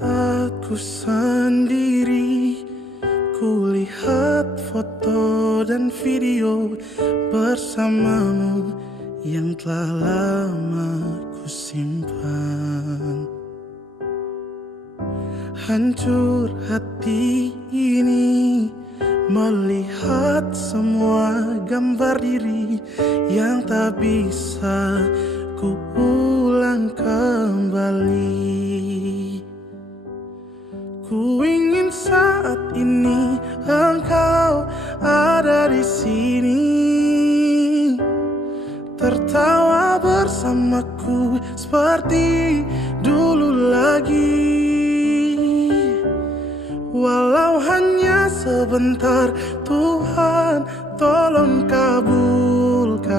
saat ku sendiri, kulihat foto dan video bersamamu yang telah lama ku simpan. Hancur hati ini melihat semua gambar diri yang tak bisa ku ulang kembali. Ku ingin saat ini engkau ada di sini, tertawa bersamaku seperti dulu lagi. Walau hanya sebentar, Tuhan tolong kabulkanlah.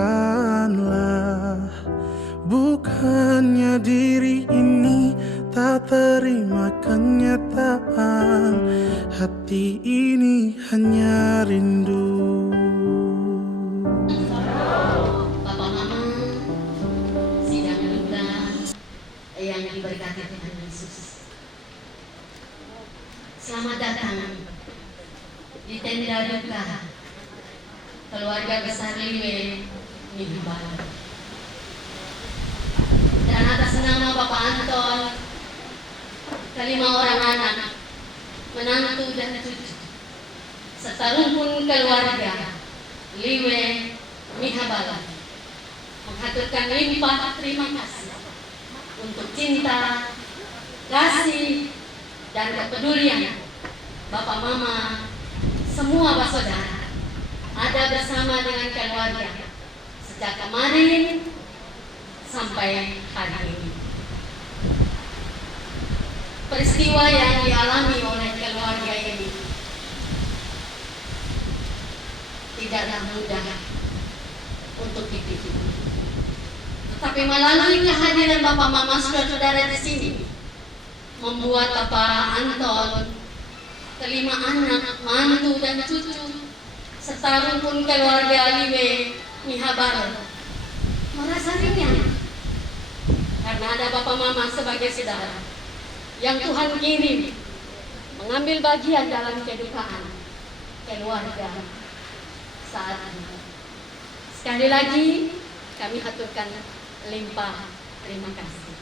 Bukannya diri ini tak terima kenyataan, hati ini hanya rindu. Bapak Mama, sidang duka yang diberkati Tuhan Yesus. Selamat datang di tenda duka keluarga besar Liwe Mihibal. Dan atas nama Bapak Anton, kelima orang anak, menantu dan cucu, serta rumpun keluarga Liwe Mihibal, mengaturkan limpah terima kasih untuk cinta, kasih, dan kepedulian Bapak Mama, semua bersaudara ada bersama dengan keluarga sejak kemarin sampai hari ini. Peristiwa yang dialami oleh keluarga ini tidaklah mudah untuk dipikir, tetapi melalui kehadiran Bapak Mama saudara-saudara di sini membuat Bapak Anton, kelima anak, mantu dan cucu, serta rumpun keluarga Liwe Mihibal merasa ringan karena ada Bapak Mama sebagai saudara yang Tuhan kirim mengambil bagian dalam kedukaan keluarga saat ini. Sekali lagi kami haturkan limpah terima kasih.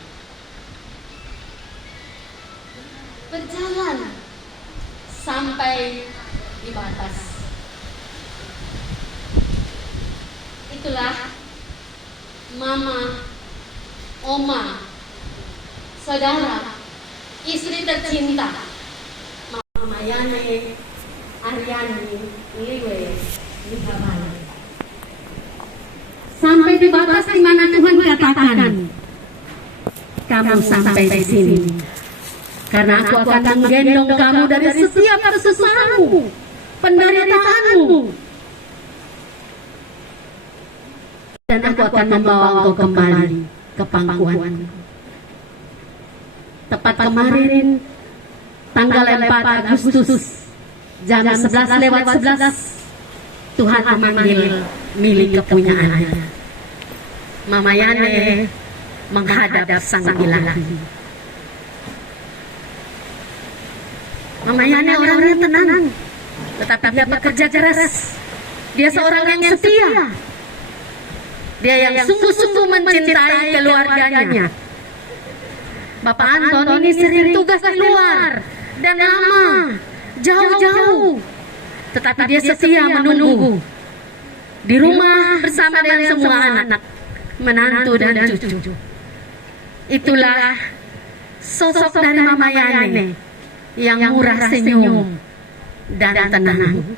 Berjalan sampai di batas. Itulah Mama, Oma, saudara, istri tercinta Mama Yani, Aryani, Liwe, Mihibal. Sampai di batas di mana Tuhan katakan, kamu sampai di sini. Karena aku akan menggendong kamu dari setiap kesusahanmu, penderitaanmu, dan aku akan membawa engkau kembali ke pangkuanmu. Tepat kemarin, tanggal 4 Agustus, jam 11:11, Tuhan memanggil milik kepunyaannya. Mama Yani menghadap sang ilahi. Mama Yani orangnya tenang, tetapi dia bekerja keras. Dia seorang yang setia. Dia yang sungguh-sungguh mencintai keluarganya. Bapak Anton ini sering tugas di luar dan lama, jauh-jauh. Tetapi dia setia menunggu di rumah bersama dengan semua anak, menantu dan cucu. Itulah sosok dari Mama Yani yang murah senyum dan tenang.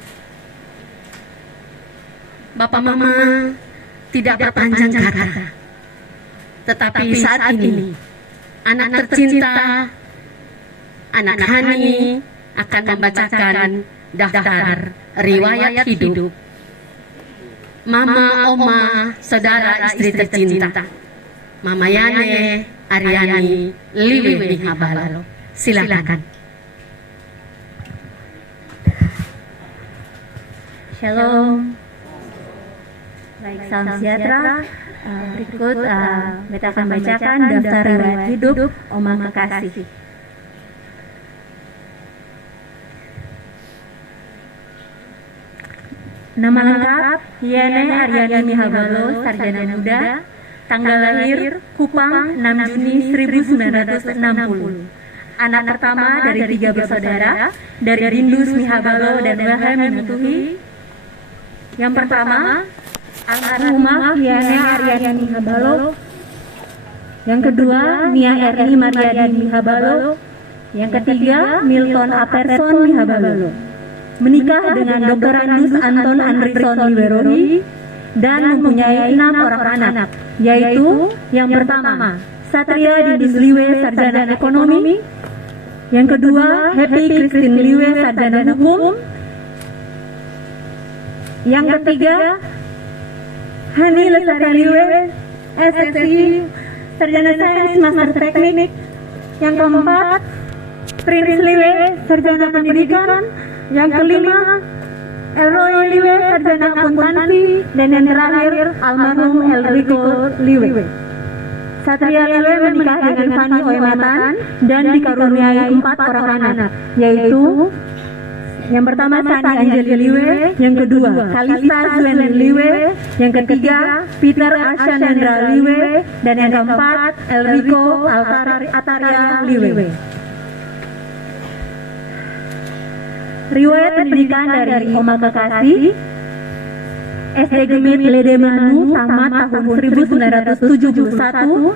Bapak Mama tidak berpanjang kata, tetapi saat ini anak tercinta, anak Hani akan membacakan daftar riwayat hidup Mama, Oma, saudara, istri tercinta Mama Yani, Aryani, Liwe Mihibal. Silakan. Shalom. Baik, salam sejahtera. Berikut kita akan bacakan daftar riwayat hidup Oma Kekasih. Nama lengkap Yane Aryani Mihabalo, sarjana muda. Tanggal lahir Kupang 6 Juni 1960. Anak pertama dari 3 bersaudara, dari Rindus Mihabalo dan Wilhelm Mimutuhi. Yang pertama, almarhumah Yane Aryani Mihabalo. Yang kedua, Nia Erni Mariadi Mihabalo. Yang ketiga, Milton Aperson Mihabalo. Menikah dengan Dr. Andus Anton Andrison Liwerohi dan mempunyai 6 orang anak, yaitu yang pertama, Satria Dindus Liwe, sarjana ekonomi. Yang kedua, Happy Christine Liwe, sarjana hukum. Yang ketiga, Hani Lestari Liwe, SSI, sarjana sains master teknik. Yang keempat, Prince Liwe, sarjana pendidikan. Yang kelima, Elroy Liwe, sarjana akuntansi. Dan yang terakhir, almarhum Elrico Liwe. Satria Liwe menikah dengan Fanny Oematan dan dikaruniai 4 orang anak, yaitu yang pertama Sani Anjeli Liwe, yang kedua Kalista Zueni Liwe, yang ketiga Peter Ashanendra Liwe, dan yang keempat Elrico Ataria Liwe. Riwayat pendidikan dari Oma Kekasih, SD Gemit Ledemanu tamat tahun 1971,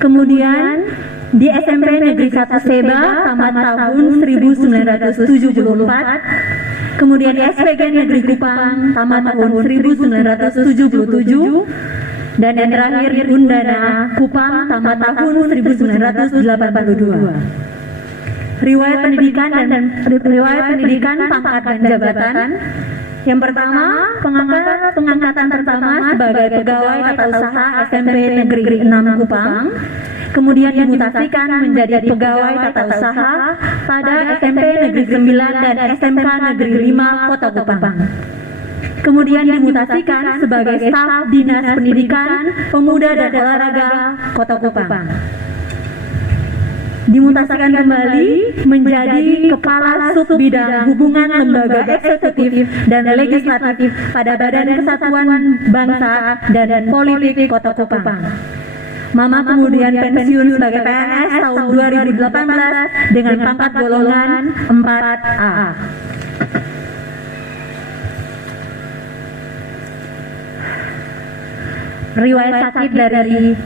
kemudian di SMP Negeri 1 Seba tamat tahun 1974, kemudian di SPG Negeri Kupang tamat tahun 1977, dan yang terakhir di Undana Kupang tamat tahun 1982. Riwayat pendidikan pangkat dan jabatan. Yang pertama, pengangkatan pertama sebagai pegawai tata usaha SMP Negeri 6 Kupang, kemudian dimutasikan menjadi pegawai tata usaha pada SMP Negeri 9 dan SMK Negeri 5 Kota Kupang. Kemudian dimutasikan sebagai staf Dinas Pendidikan, Pemuda dan Olahraga Kota Kupang. Dimutasikan kembali menjadi Kepala Sub Bidang Hubungan Lembaga Eksekutif dan Legislatif pada Badan Kesatuan Bangsa dan Politik Kota Kupang. Mama kemudian pensiun sebagai PNS tahun 2018 dengan pangkat golongan 4A. Riwayat sakit dari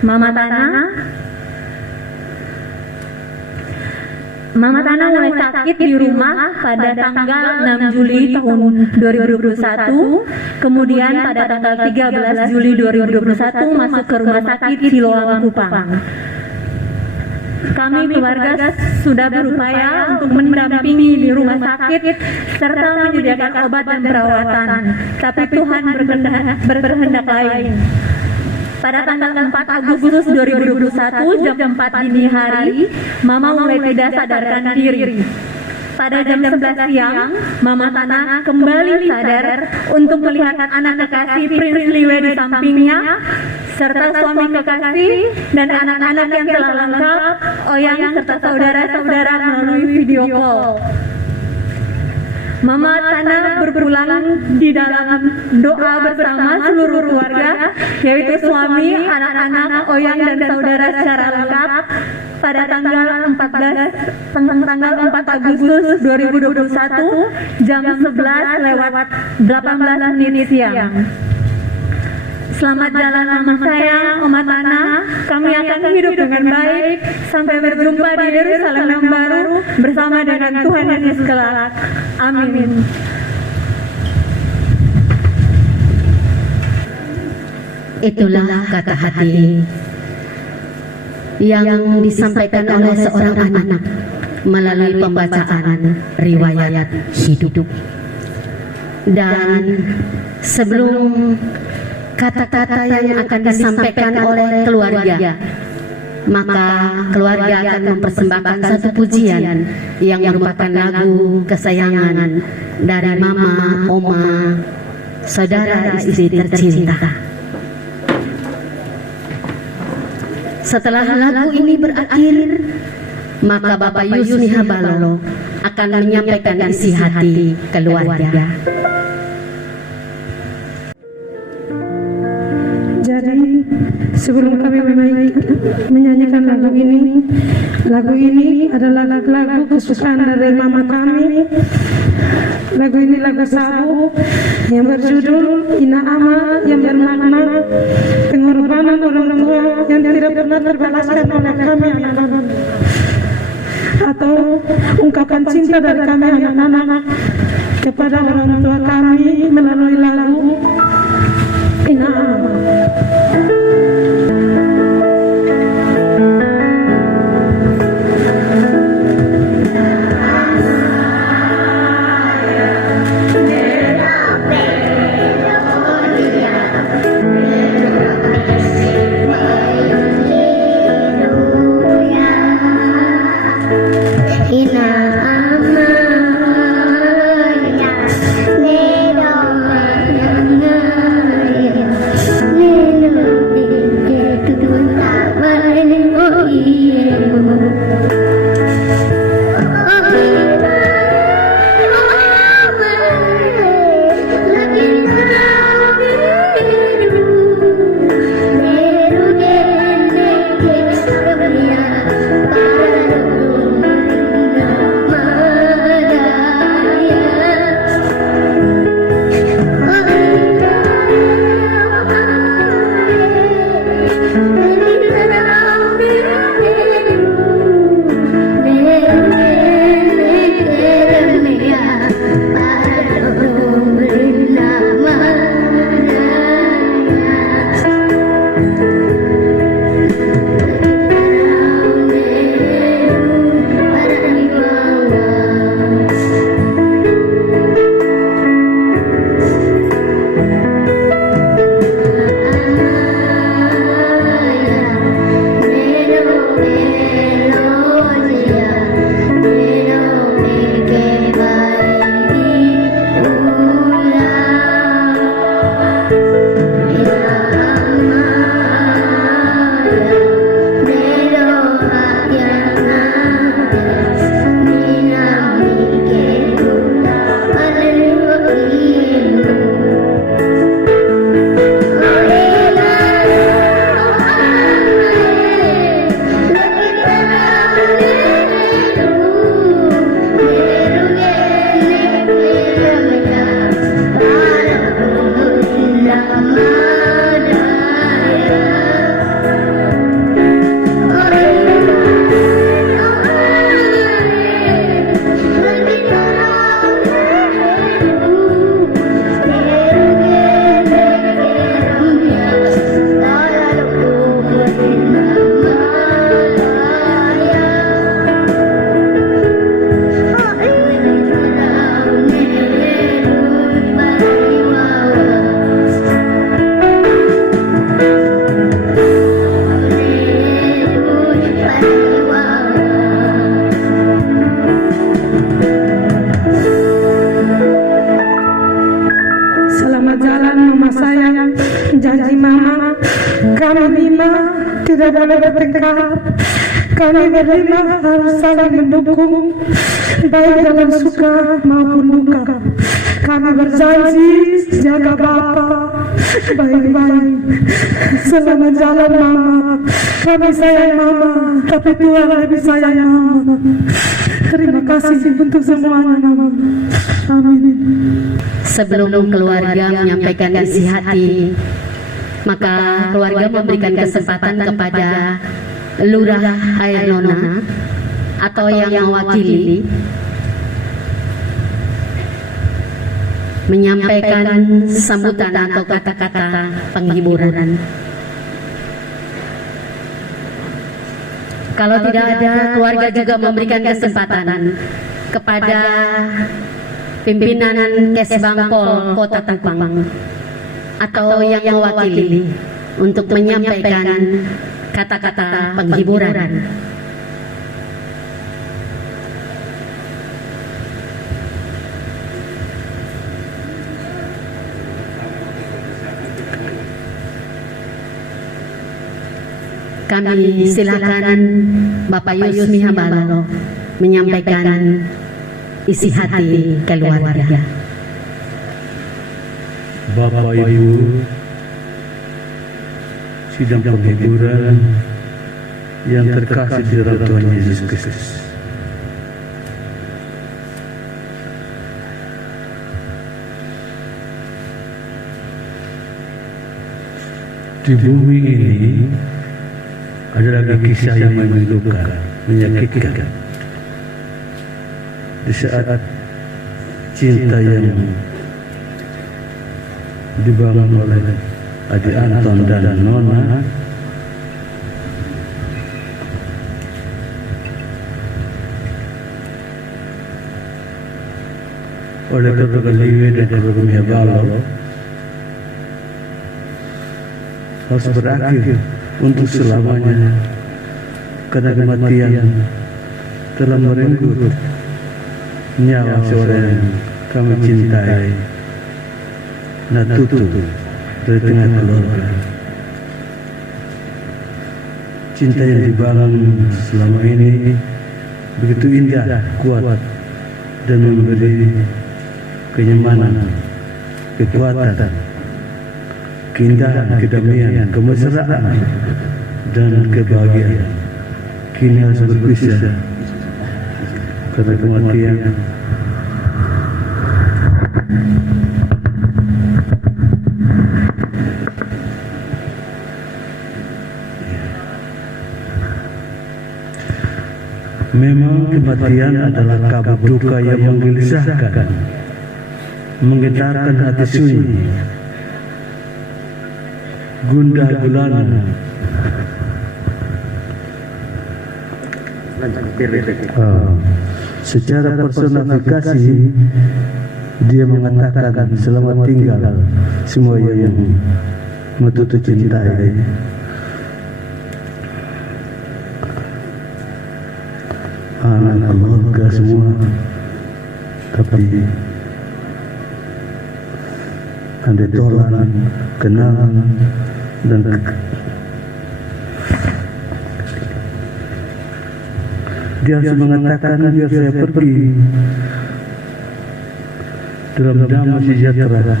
Mama Tana. Mama Tana mulai sakit di rumah pada tanggal 6 Juli tahun 2021, kemudian pada tanggal 13 Juli 2021 masuk ke rumah sakit Siloam Kupang. Kami keluarga sudah berupaya untuk mendampingi di rumah sakit serta menyediakan obat dan perawatan, tapi Tuhan berkehendak lain. Pada tanggal 4 Agustus 2021 jam 4 dini hari, Mama mulai tidak sadarkan diri. Pada jam 11 siang, Mama Tana kembali sadar untuk melihat anak kekasih Prince Liwe di sampingnya, serta suami kekasih dan anak-anak yang telah lengkap, Oyang serta saudara-saudara melalui video call. Mama Tana berpulang di dalam doa bersama seluruh keluarga, yaitu suami, anak-anak, Oyang dan saudara secara lengkap pada tanggal 4 Agustus 2021 jam 11:18 siang. Selamat jalan Mama sayang, Oma Tana. Kami akan hidup dengan baik sampai berjumpa di Yerusalem yang baru bersama dengan Tuhan Yesus kelak. Amin. Itulah kata hati yang disampaikan oleh seorang anak melalui pembacaan riwayat hidup. Dan sebelum kata-kata yang akan disampaikan oleh keluarga, maka keluarga akan mempersembahkan satu pujian yang merupakan lagu kesayangan dari Mama, Oma, saudara istri tercinta. Setelah lagu ini berakhir, maka Bapak Yusni Habalo akan menyampaikan isi hati keluarga. Sebelum kami menyanyikan lagu ini adalah lagu kesukaan dari mama kami. Lagu ini lagu Sabu yang berjudul Ina Ama, yang bermakna pengorbanan orang tua yang tidak pernah terbalaskan oleh kami anak-anak, atau ungkapan cinta dari kami anak-anak kepada orang tua kami melalui lagu Ina Ama. Janji mama, kami lima tidak boleh bertengkar. Kami berlima harus saling mendukung, baik dalam suka maupun duka. Kami berjanji jaga Bapak baik-baik. Selamat jalan mama. Kami sayang mama, tapi Tuhan lebih sayang mama. Terima kasih untuk semuanya mama. Amin. Sebelum keluarga menyampaikan isi hati, maka keluarga memberikan kesempatan kepada Lurah Air Nona atau yang mewakili menyampaikan sambutan atau kata-kata penghiburan. Kalau tidak ada, keluarga juga memberikan kesempatan kepada pimpinan Kesbangpol Kota Kupang atau yang mewakili untuk menyampaikan kata-kata penghiburan. Kami silakan Bapak Yusmi Habalo menyampaikan isi hati keluarga. Bapak Ibu, sidang penghiburan yang terkasih di dalam Tuhan Yesus Kristus. Di bumi ini ada lagi kisah yang memilukan, menyakitkan. Di saat cinta yang dibangun oleh Adi Anton dan Nona oleh keluarga Liwe dan keluarga Mihabalo harus berakhir untuk selamanya, karena kematian telah merenggut nyawa seorang yang kami cintai dan tutup dari tengah keluarga. Cinta yang dibangun selama ini begitu indah, kuat, dan memberi kenyamanan, kekuatan, keindahan, kedamaian, kemesraan, dan kebahagiaan. Kini harus berpisah karena kematian. Memang kematian adalah kabar duka yang menggelisahkan, menggetarkan hati sunyi, gundah gulana. Secara personifikasi dia mengatakan selamat tinggal semua yang menutup cintai. Anak keluarga semua, tapi andai tolan, kenal, dan dia harus mengatakan biar saya pergi dalam damai sejahtera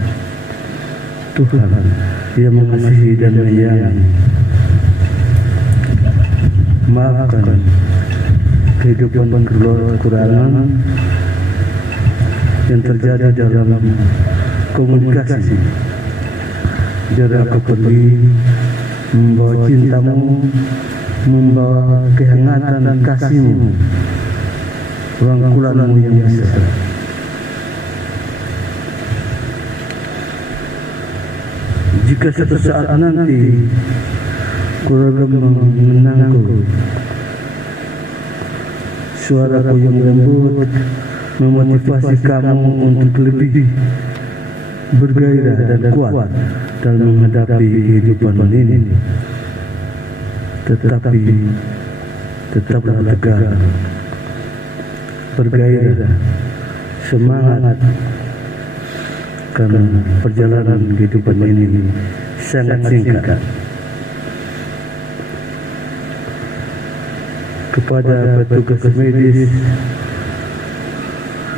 Tuhan yang mengasihi dan menyayangi. Maafkan kehidupan kekurangan yang terjadi dalam komunikasi. Biar aku pergi membawa cintamu, membawa kehangatan kasihmu, rangkulanmu yang besar. Jika suatu saat nanti keluarga mengenangku, suaraku yang lembut memotivasi kamu untuk lebih bergairah dan kuat dalam menghadapi kehidupan ini. Tetapi tetaplah tegar, bergairah, semangat, karena perjalanan kehidupan ini sangat singkat. Kepada petugas medis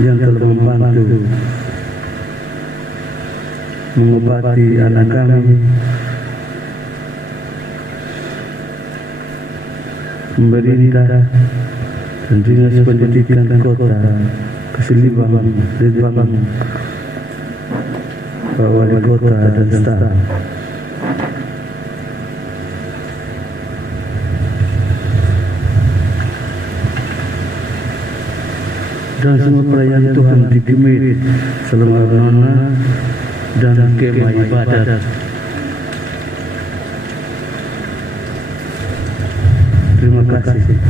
yang telah membantu mengobati anak kami, pemerintah dan dinas pendidikan kota Keselibang, Lidbang, Pak Wali Kota dan staf. Dan semua perayaan Tuhan di Gemit selama Nona dan kemah ibadat. Terima kasih.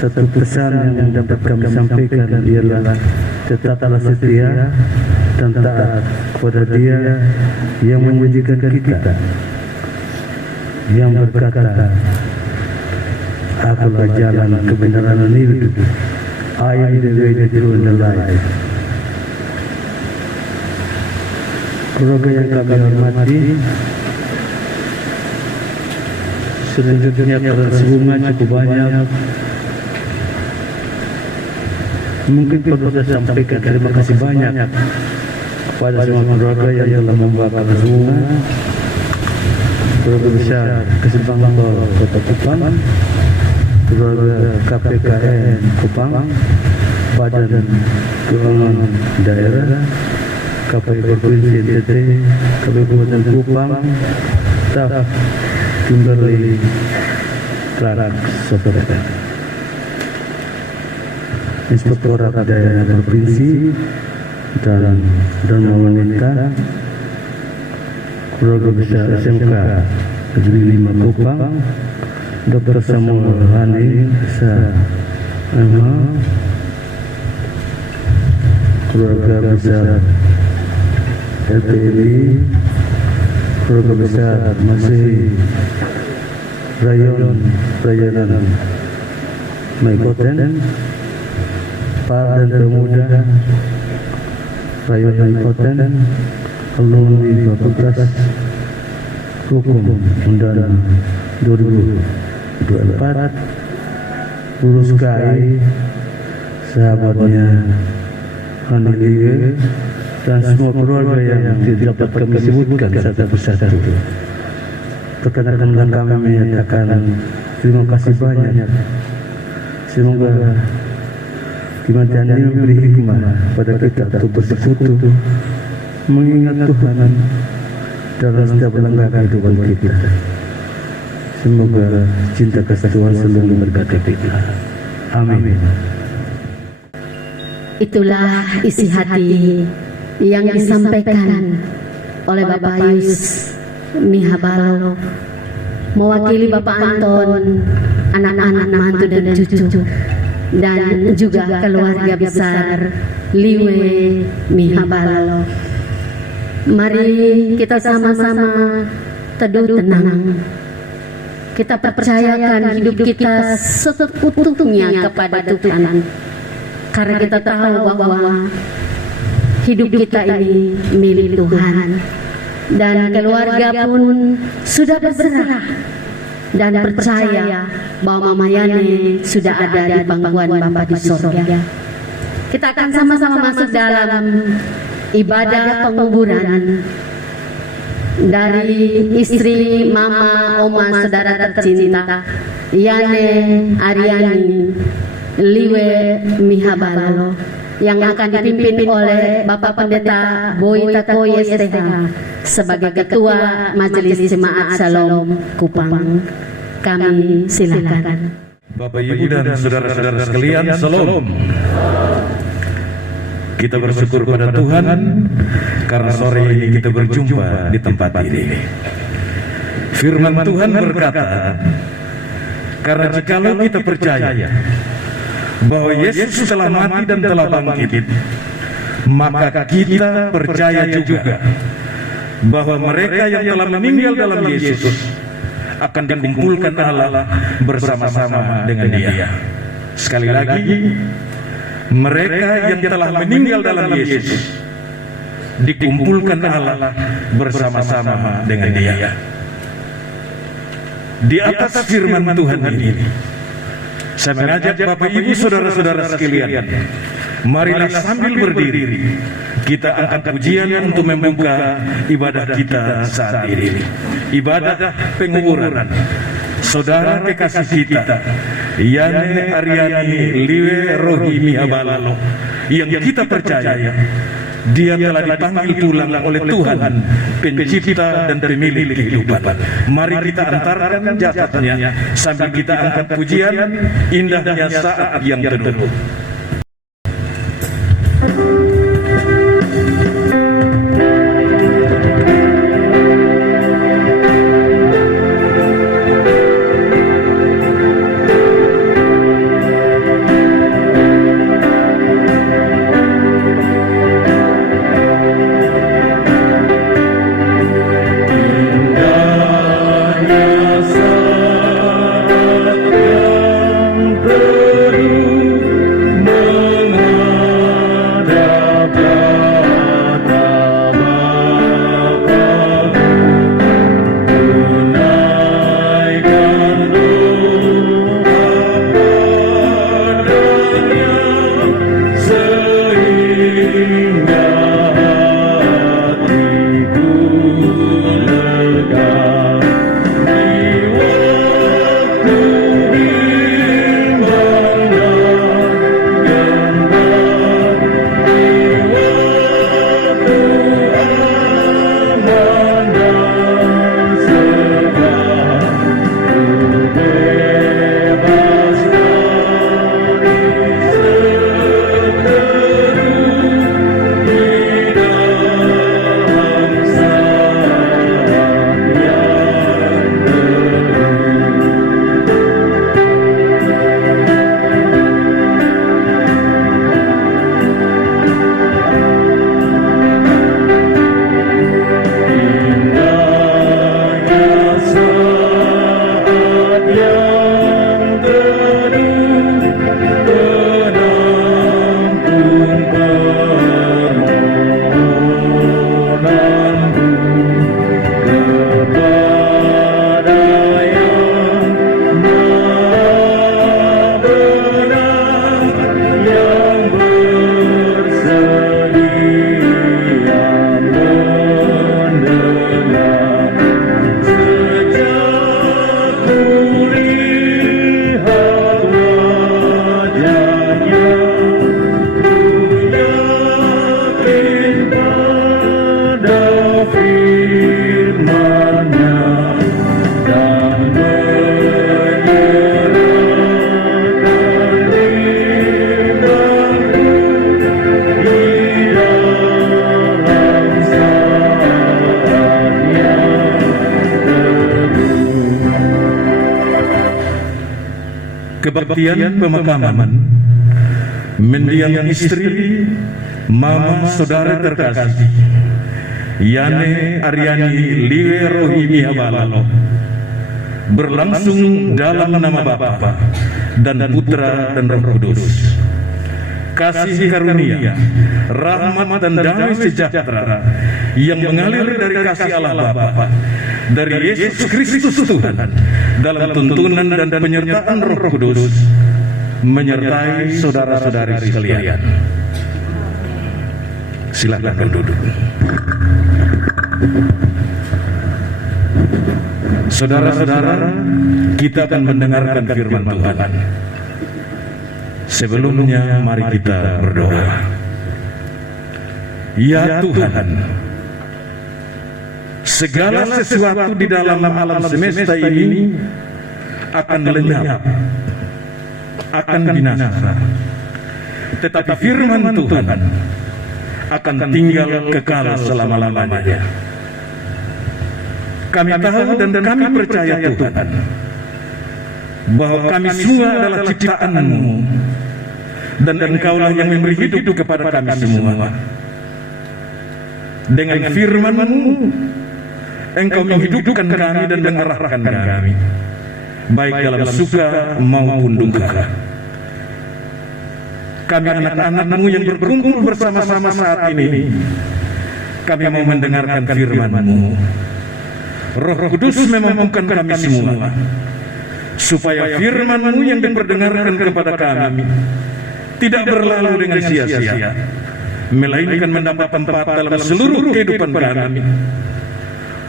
Satu pesan yang dapat kami sampaikan ialah tetaplah setia dan taat kepada Dia yang menjanjikan kita, yang berkata, "Akulah jalan kebenaran dan hidup. I am the way, the truth, and the life." Keluarga yang kami hormati, selanjutnya keberuntungan cukup banyak. Mungkin perlu saya sampaikan terima kasih banyak kepada semua keluarga yang telah membawa keberuntungan Keluarga besar Kesbang Kota Kupang, keluarga KPKN Kupang, Badan Keuangan Daerah, KPU Provinsi NTT, Kabupaten Kupang, staf Kimberly Clark Sofreta, Inspektorat Daerah Provinsi dan Wanita, keluarga besar SMK Negeri 5 Kupang, Dr. Samuel Hani SMH, keluarga besar LPMI, keluarga besar Masih Rayon Prayanan Maikoten, Pak dan Pemuda Rayon Maikoten, alumni Fakultas Hukum Undang 2024, lulus KAI, sahabatnya Hani Liwe, dan semua keluarga yang tidak dapat kami sebutkan satu persatu. Perkenalkan kami menyatakan terima kasih banyak. Semoga kematian ini memberi hikmah pada kita untuk bersekutu, mengingat Tuhan dalam setiap langkah kehidupan kita. Semoga cinta kasih Tuhan selalu memberkati kita. Amin. Itulah isi hati yang disampaikan oleh Bapak Yus Mihabalo, mewakili Bapak Anton, anak-anak, mantu dan cucu, dan juga keluarga besar Liwe Mihabalo. Mari kita sama-sama teduh tenang. Kita percayakan hidup kita seutuhnya kepada Tuhan, karena kita tahu bahwa hidup kita ini milik Tuhan, dan keluarga pun sudah berserah dan percaya bahwa Mama Yani sudah ada di pangkuan Bapa di sorga. Kita akan sama-sama masuk dalam ibadah penguburan dari istri, mama, oma, saudara tercinta Yane Aryani Liwe Mihabalo, yang akan dipimpin oleh Bapak Pendeta Boy Takoye STH sebagai Ketua Majelis Jemaat Shalom Kupang. Kami silakan. Bapak Ibu dan saudara-saudara sekalian, Shalom. Kita bersyukur pada Tuhan karena sore ini kita berjumpa di tempat ini. Firman Tuhan berkata, karena jikalau kita percaya bahwa Yesus telah mati dan telah bangkit, maka kita percaya juga bahwa mereka yang telah meninggal dalam Yesus akan dikumpulkan Allah bersama-sama dengan Dia. Sekali lagi, mereka yang telah meninggal dalam Yesus dikumpulkan Allah bersama-sama dengan Dia. Di atas firman Tuhan ini, saya mengajak Bapak Ibu saudara-saudara sekalian, marilah sambil berdiri kita angkat pujian untuk membuka ibadah kita saat ini. Ibadah penguburan saudara kekasih kita Yane Aryani Liwe Rohi Mihabalo, yang kita percaya dia telah dipanggil pulang oleh Tuhan, pencipta dan pemilik kehidupan. Mari kita antarkan jasadnya sambil kita angkat pujian indahnya saat yang teduh. pembaktian pemakaman mendiang istri mama saudara terkasih Yani Aryani Liwe Rohimi Habalo berlangsung dalam nama Bapa dan Putra dan Roh Kudus. Kasih karunia, rahmat dan damai sejahtera yang mengalir dari kasih Allah Bapa, dari Yesus Kristus Tuhan, dalam tuntunan dan penyertaan Roh Kudus, menyertai saudara-saudari sekalian. Silakan duduk. Saudara-saudara, kita akan mendengarkan firman Tuhan. Sebelumnya mari kita berdoa. Ya Tuhan, segala sesuatu di dalam alam semesta ini akan lenyap, akan binasa. Tetapi firman Tuhan akan tinggal kekal selama-lamanya. Kami tahu dan kami percaya Tuhan bahwa kami semua adalah ciptaan-Mu dan Engkau-lah yang memberi hidup kepada kami semua. Dengan firman-Mu Engkau menghidupkan kami dan mengarahkan kami, baik dalam suka maupun duka. Kami anak-anak-Mu yang berkumpul bersama-sama saat ini, kami mau mendengarkan firman-Mu. Roh Kudus memampukan kami semua supaya firman-Mu yang diperdengarkan kepada kami tidak berlalu dengan sia-sia, melainkan mendapat tempat dalam seluruh kehidupan kami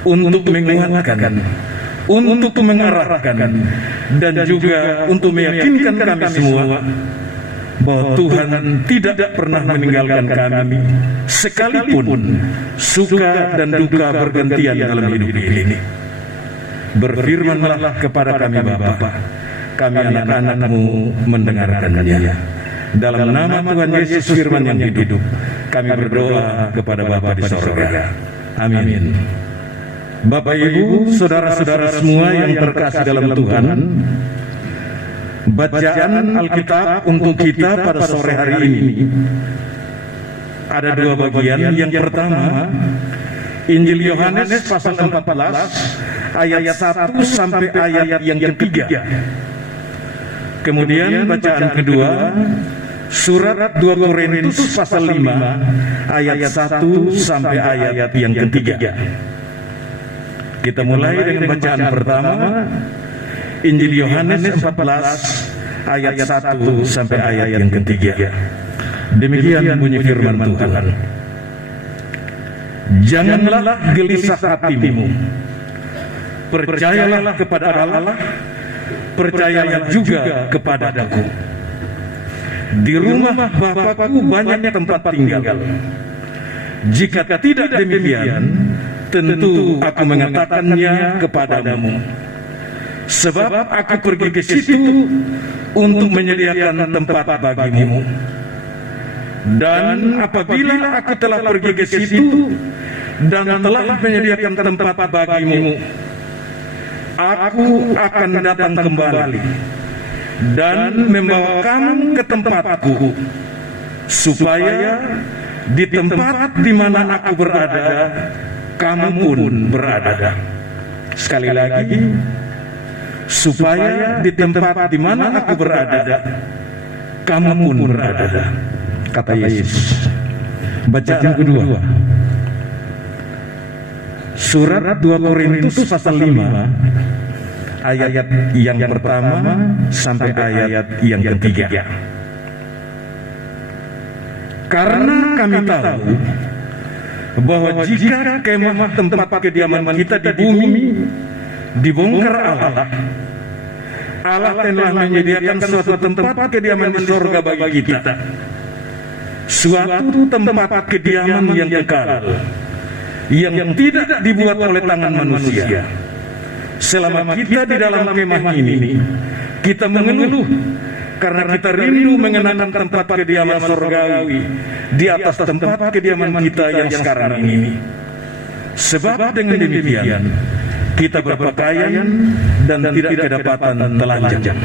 untuk menguatkan, untuk mengarahkan, dan juga untuk meyakinkan kami semua bahwa Tuhan tidak pernah meninggalkan kami sekalipun suka dan duka bergantian dalam hidup ini. Berfirmanlah kepada kami Bapa, kami anak-anak-Mu mendengarkannya. Dalam nama Tuhan Yesus firman yang hidup, kami berdoa kepada Bapa di sorga. Amin. Bapak Ibu, saudara-saudara semua yang terkasih dalam Tuhan, bacaan Alkitab untuk kita pada sore hari ini ada dua bagian. Yang pertama, Injil Yohanes pasal 14 ayat 1 sampai ayat yang ketiga. Kemudian bacaan kedua, surat 2 Korintus pasal 5 ayat 1 sampai ayat yang ketiga. Kita mulai dengan bacaan pertama, Injil Yohanes 14 ayat 1 sampai ayat yang ketiga. Demikian bunyi firman Tuhan. Janganlah gelisah hatimu. Percayalah kepada Allah, percayalah juga kepadaku. Di rumah Bapakku banyak tempat tinggal. Jika tidak demikian, tentu aku mengatakannya kepadamu. Sebab aku pergi ke situ untuk menyediakan tempat bagimu. Dan apabila aku telah pergi ke situ dan telah menyediakan tempat bagimu, aku akan datang kembali dan membawa kamu ke tempatku, supaya di tempat di mana aku berada, kamu pun berada. Sekali lagi, supaya di tempat di mana aku berada, kamu pun berada, kata Yesus. Bacaan kedua, surat 2 Korintus pasal 5 ayat yang pertama sampai ayat yang ketiga. Karena kami tahu bahwa jika kemah tempat kediaman kita di bumi dibongkar Allah, Allah telah menyediakan suatu tempat kediaman di surga bagi kita, suatu tempat kediaman yang kekal, yang tidak dibuat oleh tangan manusia. Selama kita di dalam kemah ini, kita mengeluh karena kita rindu mengenakan tempat kediaman surgawi di atas tempat kediaman kita yang sekarang ini. Sebab dengan demikian kita berpakaian dan tidak kedapatan telanjang,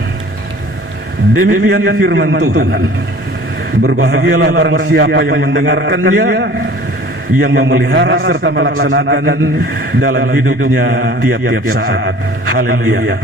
Demikian firman Tuhan. Berbahagialah barang siapa yang mendengarkannya, yang memelihara serta melaksanakan dalam hidupnya tiap-tiap saat. Haleluya.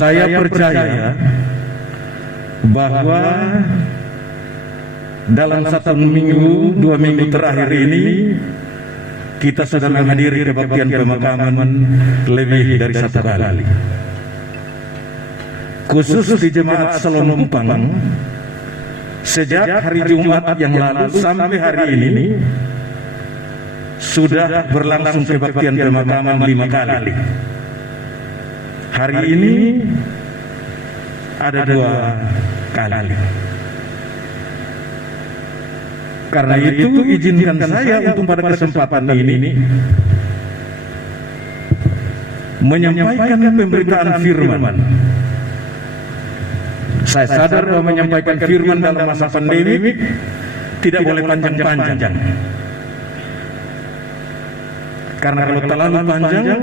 Saya percaya bahwa dalam 1 minggu, 2 minggu terakhir ini kita sudah menghadiri kebaktian pemakaman lebih dari 1 kali. Khusus di Jemaat Salompang, sejak hari Jumat yang lalu sampai hari ini sudah berlangsung kebaktian pemakaman 5 kali. Hari ini ada 2 kali. Karena itu izinkan saya untuk pada kesempatan ini menyampaikan pemberitaan firman. Saya sadar bahwa menyampaikan firman dalam masa pandemi tidak boleh panjang-panjang. Karena kalau terlalu panjang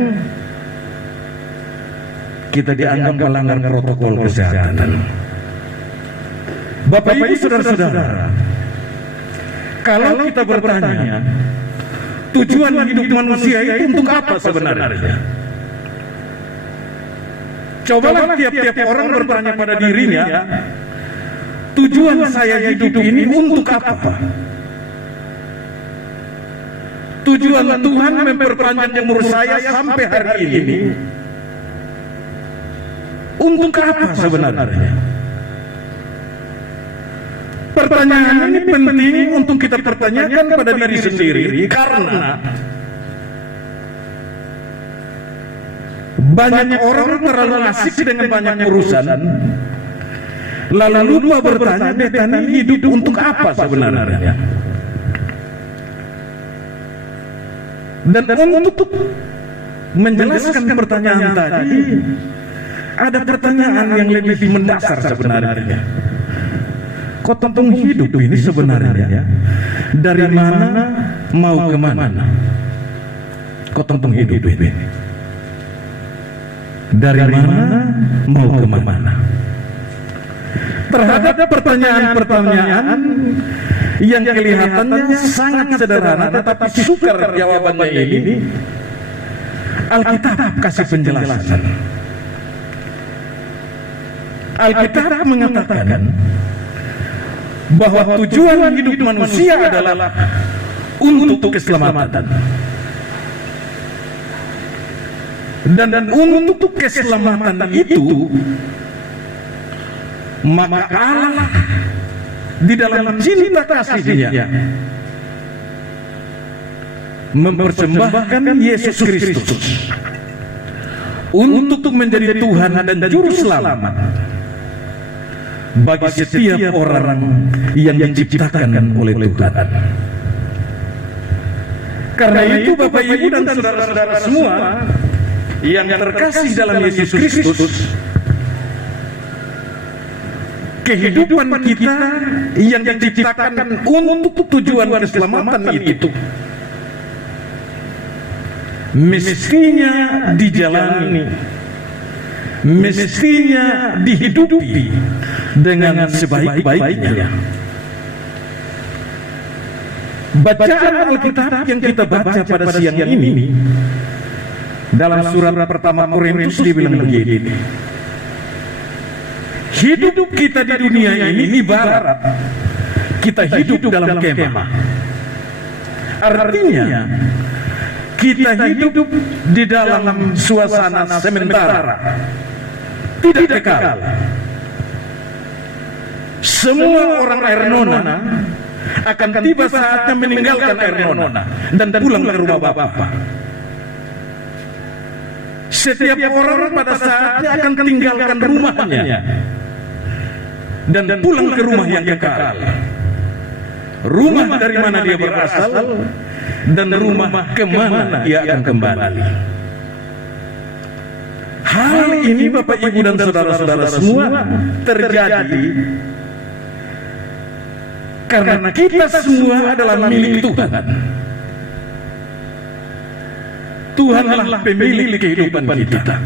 kita dianggap melanggar protokol kesehatan. Bapak Ibu saudara-saudara, kalau kita bertanya tujuan hidup manusia itu untuk apa sebenarnya? Cobalah tiap-tiap orang bertanya pada dirinya, tujuan saya hidup ini untuk apa? Tujuan Tuhan memperpanjang umur saya sampai hari ini untuk apa sebenarnya? Pertanyaan ini penting untuk kita pertanyakan pada diri sendiri, karena banyak orang terlalu asik dengan banyak urusan, lalu lupa bertanya, beta ini hidup untuk apa sebenarnya? Dan untuk menjelaskan pertanyaan tadi, ada pertanyaan yang lebih mendasar sebenarnya. Kotong hidup ini sebenarnya dari mana mau kemana? Kotong hidup ini dari mana mau kemana? Terhadap pertanyaan-pertanyaan yang kelihatannya sangat sederhana tetapi sukar jawabannya ini, Alkitab kasih penjelasan. Alkitab mengatakan bahwa tujuan hidup manusia adalah untuk keselamatan. Dan untuk keselamatan itu, maka Allah di dalam cinta kasih-Nya mempersembahkan Yesus Kristus untuk menjadi Tuhan dan Juru Selamat bagi setiap orang yang diciptakan oleh Tuhan. Karena itu Bapak Ibu dan saudara-saudara semua yang terkasih dalam Yesus Kristus, kehidupan kita yang diciptakan untuk tujuan keselamatan itu mestinya dijalani, mestinya dihidupi dengan sebaik-baiknya. Bacaan Alkitab yang kita baca pada siang ini dalam surat pertama Korintus dibilang begini, hidup kita di dunia ini ibarat kita hidup dalam kemah. Artinya kita hidup di dalam suasana sementara, tidak kekal. Semua orang air nona akan tiba saatnya meninggalkan air nona dan pulang ke rumah Bapa. Setiap orang pada saatnya akan tinggalkan rumahnya dan pulang ke rumah yang kekal. Rumah dari mana dia berasal dan rumah kemana ia akan kembali. Hal ini Bapak Ibu dan saudara-saudara semua terjadi karena kita semua adalah milik Tuhan. Tuhanlah pemilik kehidupan kita.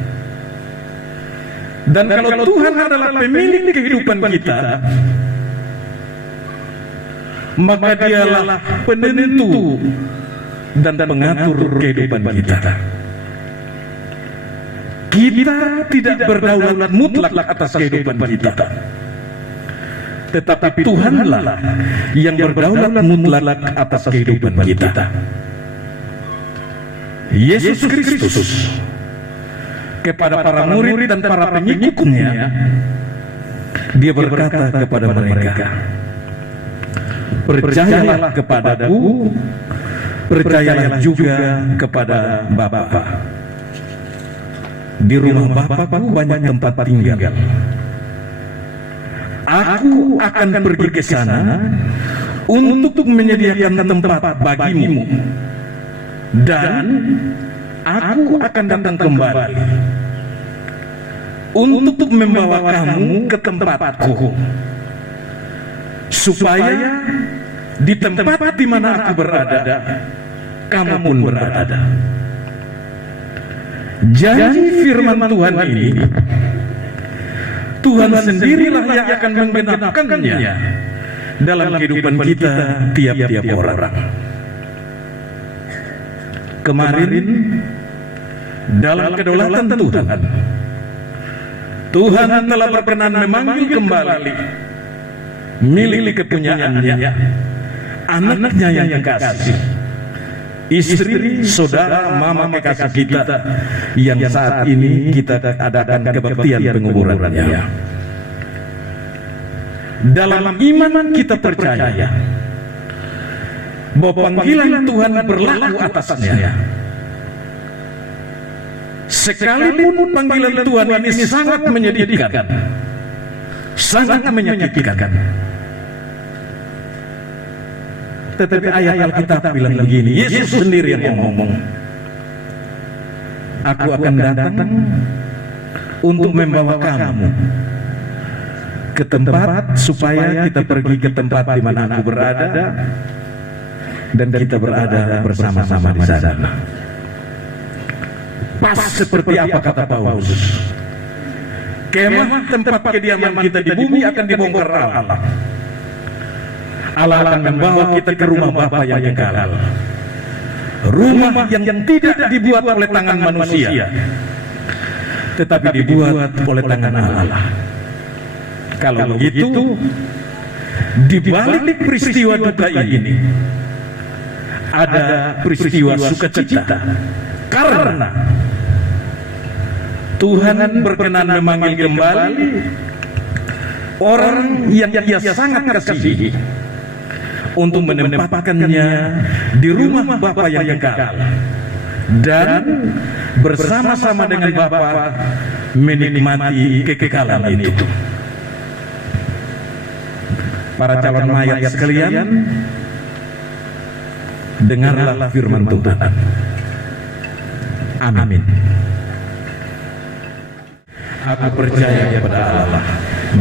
Dan kalau Tuhan adalah pemilik kehidupan kita, maka Dialah penentu dan pengatur kehidupan kita. Kita tidak berdaulat mutlak atas kehidupan kita, tetapi Tuhanlah yang berdaulat mutlak atas kehidupan kita. Yesus Kristus kepada para murid dan para pengikutnya, Dia berkata kepada mereka, percayalah kepadaku, percayalah juga kepada Bapa. Di rumah Bapakku banyak tempat tinggal. Aku akan pergi ke sana untuk menyediakan tempat bagimu, dan aku akan datang kembali untuk membawa kamu ke tempatku, supaya di tempat di mana aku berada, kamu pun berada. Janji firman Tuhan ini, Tuhan sendirilah yang akan menggenapkannya dalam kehidupan kita tiap-tiap orang. Kemarin dalam kedaulatan Tuhan, Tuhan telah berkenan memanggil kembali milik kepunyaannya, anaknya yang kasih, istri, saudara, mama kekasih kita yang saat ini kita adakan kebaktian penguburannya. Dalam iman kita percaya bahwa panggilan Tuhan berlaku atasnya. Sekalipun panggilan Tuhan ini sangat menyedihkan, sangat menyakitkan, tetapi ayat Alkitab bilang begini, Yesus sendiri yang ngomong, aku akan datang untuk membawa kamu ke tempat, supaya kita pergi ke tempat di mana aku berada, dan kita berada bersama-sama di sana. Pas seperti apa kata Paulus, kemah tempat kediaman kita di bumi akan dibongkar Allah. Allah akan membawa kita ke rumah Bapa yang kekal, rumah yang tidak dibuat oleh tangan manusia, tetapi dibuat oleh tangan Allah. Kalau begitu, di balik peristiwa duka ini ada peristiwa sukacita, karena Tuhan berkenan memanggil kembali orang yang Ia sangat kasihi untuk menempatkannya di rumah Bapa yang kekal, dan bersama-sama dengan Bapa menikmati kekekalan itu. Para calon mayat sekalian, dengarlah firman Tuhan. Amin. Aku percaya kepada Allah,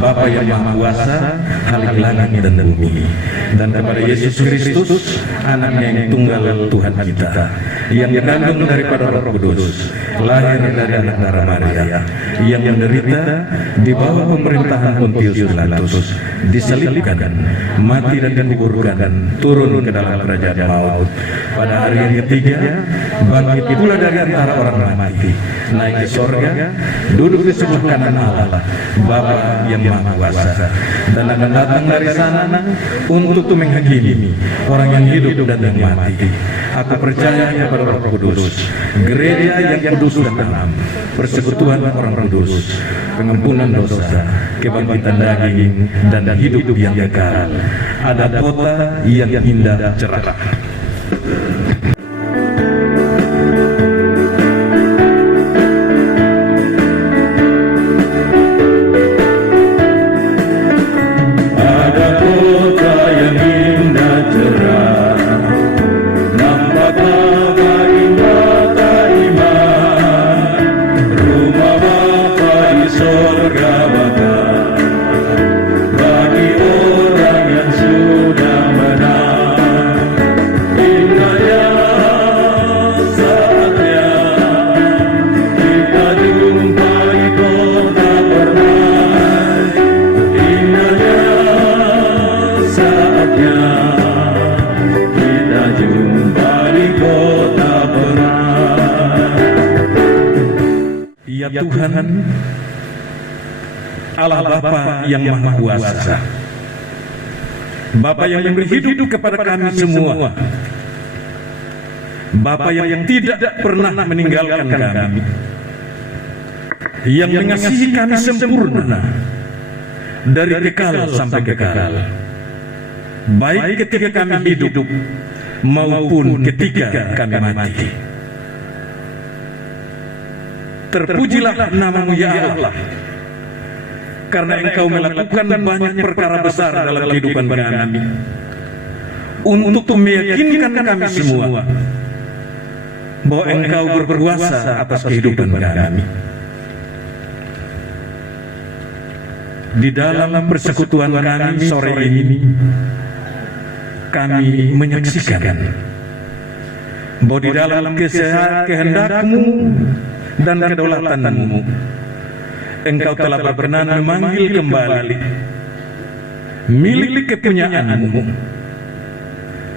Bapa yang Maha Kuasa, Khalik langit dan bumi, dan kepada Yesus Kristus, Anaknya yang tunggal Tuhan kita, yang dikandung daripada Roh Kudus, lahir dari anak darah Maria, yang menderita di bawah pemerintahan Pontius Pilatus, disalibkan, mati dan dikuburkan, turun ke dalam kerajaan maut. Pada hari yang ketiga, bangkit pula dari antara orang mati, naik ke sorga, duduk di sebelah kanan Allah, Bapa yang Maha Kuasa, dan akan datang dari sana untuk menghakimi orang yang hidup dan yang mati. Aku percaya kepada Roh Kudus, gereja yang kudus dan tenang, persekutuan orang kudus, pengampunan dosa, kebangkitan daging, dan hidup yang kekal. Ada kota yang indah cerah. Ada kota yang indah cerah, nampak Ya Tuhan, Allah Bapa yang Maha Kuasa, Bapa yang memberi hidup kepada kami semua, Bapa yang tidak pernah meninggalkan kami, yang mengasihi kami sempurna dari kekal sampai kekal, baik ketika kami hidup maupun ketika kami mati. Terpujilah namamu ya Allah, karena Engkau melakukan banyak perkara besar dalam kehidupan kami, untuk meyakinkan kami semua bahwa Engkau berkuasa atas kehidupan kami. Di dalam persekutuan kami sore ini, kami menyaksikan bahwa di dalam kehendak-Mu dan kedaulatan-Mu, Engkau telah berkenan memanggil kembali milik kepunyaan-Mu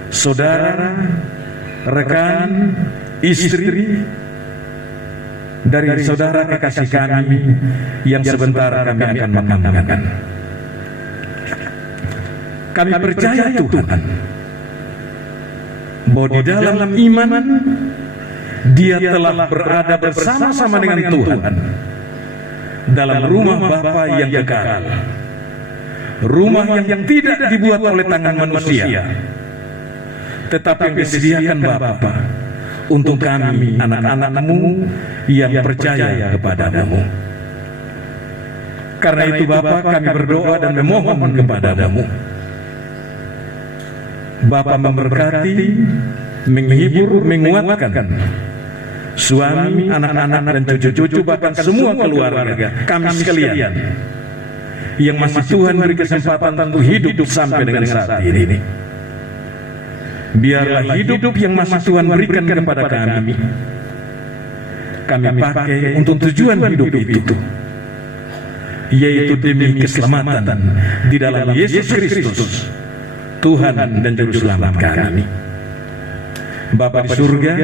saudara, rekan, istri dari saudara kekasih kami yang sebentar kami akan makamkan. Kami percaya Tuhan bahwa di dalam iman Dia telah berada bersama-sama dengan Tuhan dalam rumah Bapa yang kekal, rumah yang tidak dibuat oleh tangan manusia, tetapi yang disediakan Bapa untuk kami anak-anak-Mu yang percaya kepada-Mu. Karena itu Bapa, kami berdoa dan memohon kepada-Mu, Bapa memberkati, menghibur, menguatkan suami, anak-anak dan cucu-cucu, bahkan semua keluarga kami sekalian yang masih Tuhan beri kesempatan untuk hidup sampai dengan saat ini. Biarlah hidup yang masih Tuhan berikan kepada kami pakai untuk tujuan hidup itu, yaitu demi keselamatan di dalam Yesus Kristus, Tuhan dan Juru Selamat kami. Bapa di surga,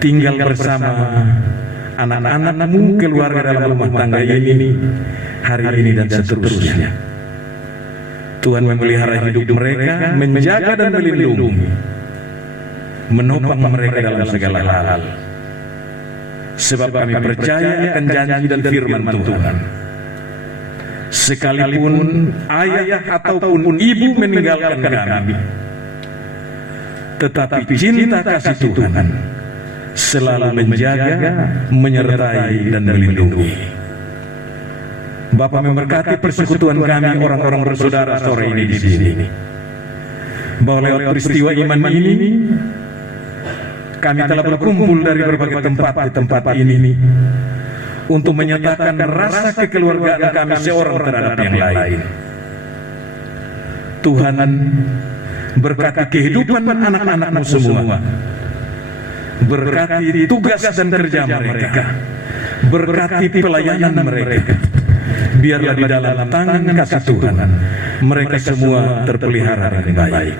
tinggal bersama anak-anak-Mu, keluarga dalam rumah tangga ini, hari ini dan seterusnya. Tuhan memelihara hidup mereka, menjaga dan melindungi, menopang mereka dalam segala hal. Sebab kami percaya akan janji dan firman Tuhan. Sekalipun ayah ataupun ibu meninggalkan kami, tetapi cinta kasih Tuhan selalu menjaga, menyertai dan melindungi. Bapa memberkati persekutuan kami orang-orang bersaudara sore ini di sini, bahwa lewat peristiwa iman ini kami telah berkumpul dari berbagai tempat di tempat ini untuk menyatakan rasa kekeluargaan kami seorang terhadap yang lain. Tuhan berkati kehidupan anak-anak-Mu semua, berkati tugas dan kerja mereka, berkati pelayanan mereka. Biarlah di dalam tangan kasih Tuhan mereka semua terpelihara dengan baik.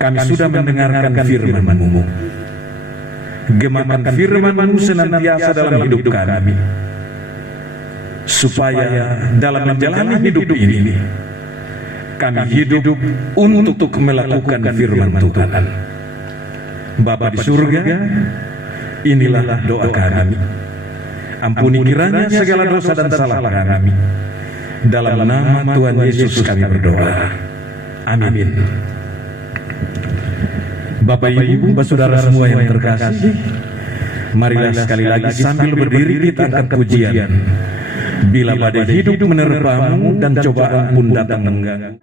Kami sudah mendengarkan firman-Mu, gemakan firman-Mu senantiasa dalam hidup kami, supaya dalam menjalani hidup ini kami hidup untuk melakukan firman Tuhan. Bapa di surga, inilah doa kami. Ampuni kiranya segala dosa dan salah kami. Dalam nama Tuhan Yesus kami berdoa. Amin. Bapak Ibu, saudara semua yang terkasih, marilah sekali lagi sambil berdiri kita angkat pujian. Bila badai hidup menerpamu dan cobaan pun datang mengganggu.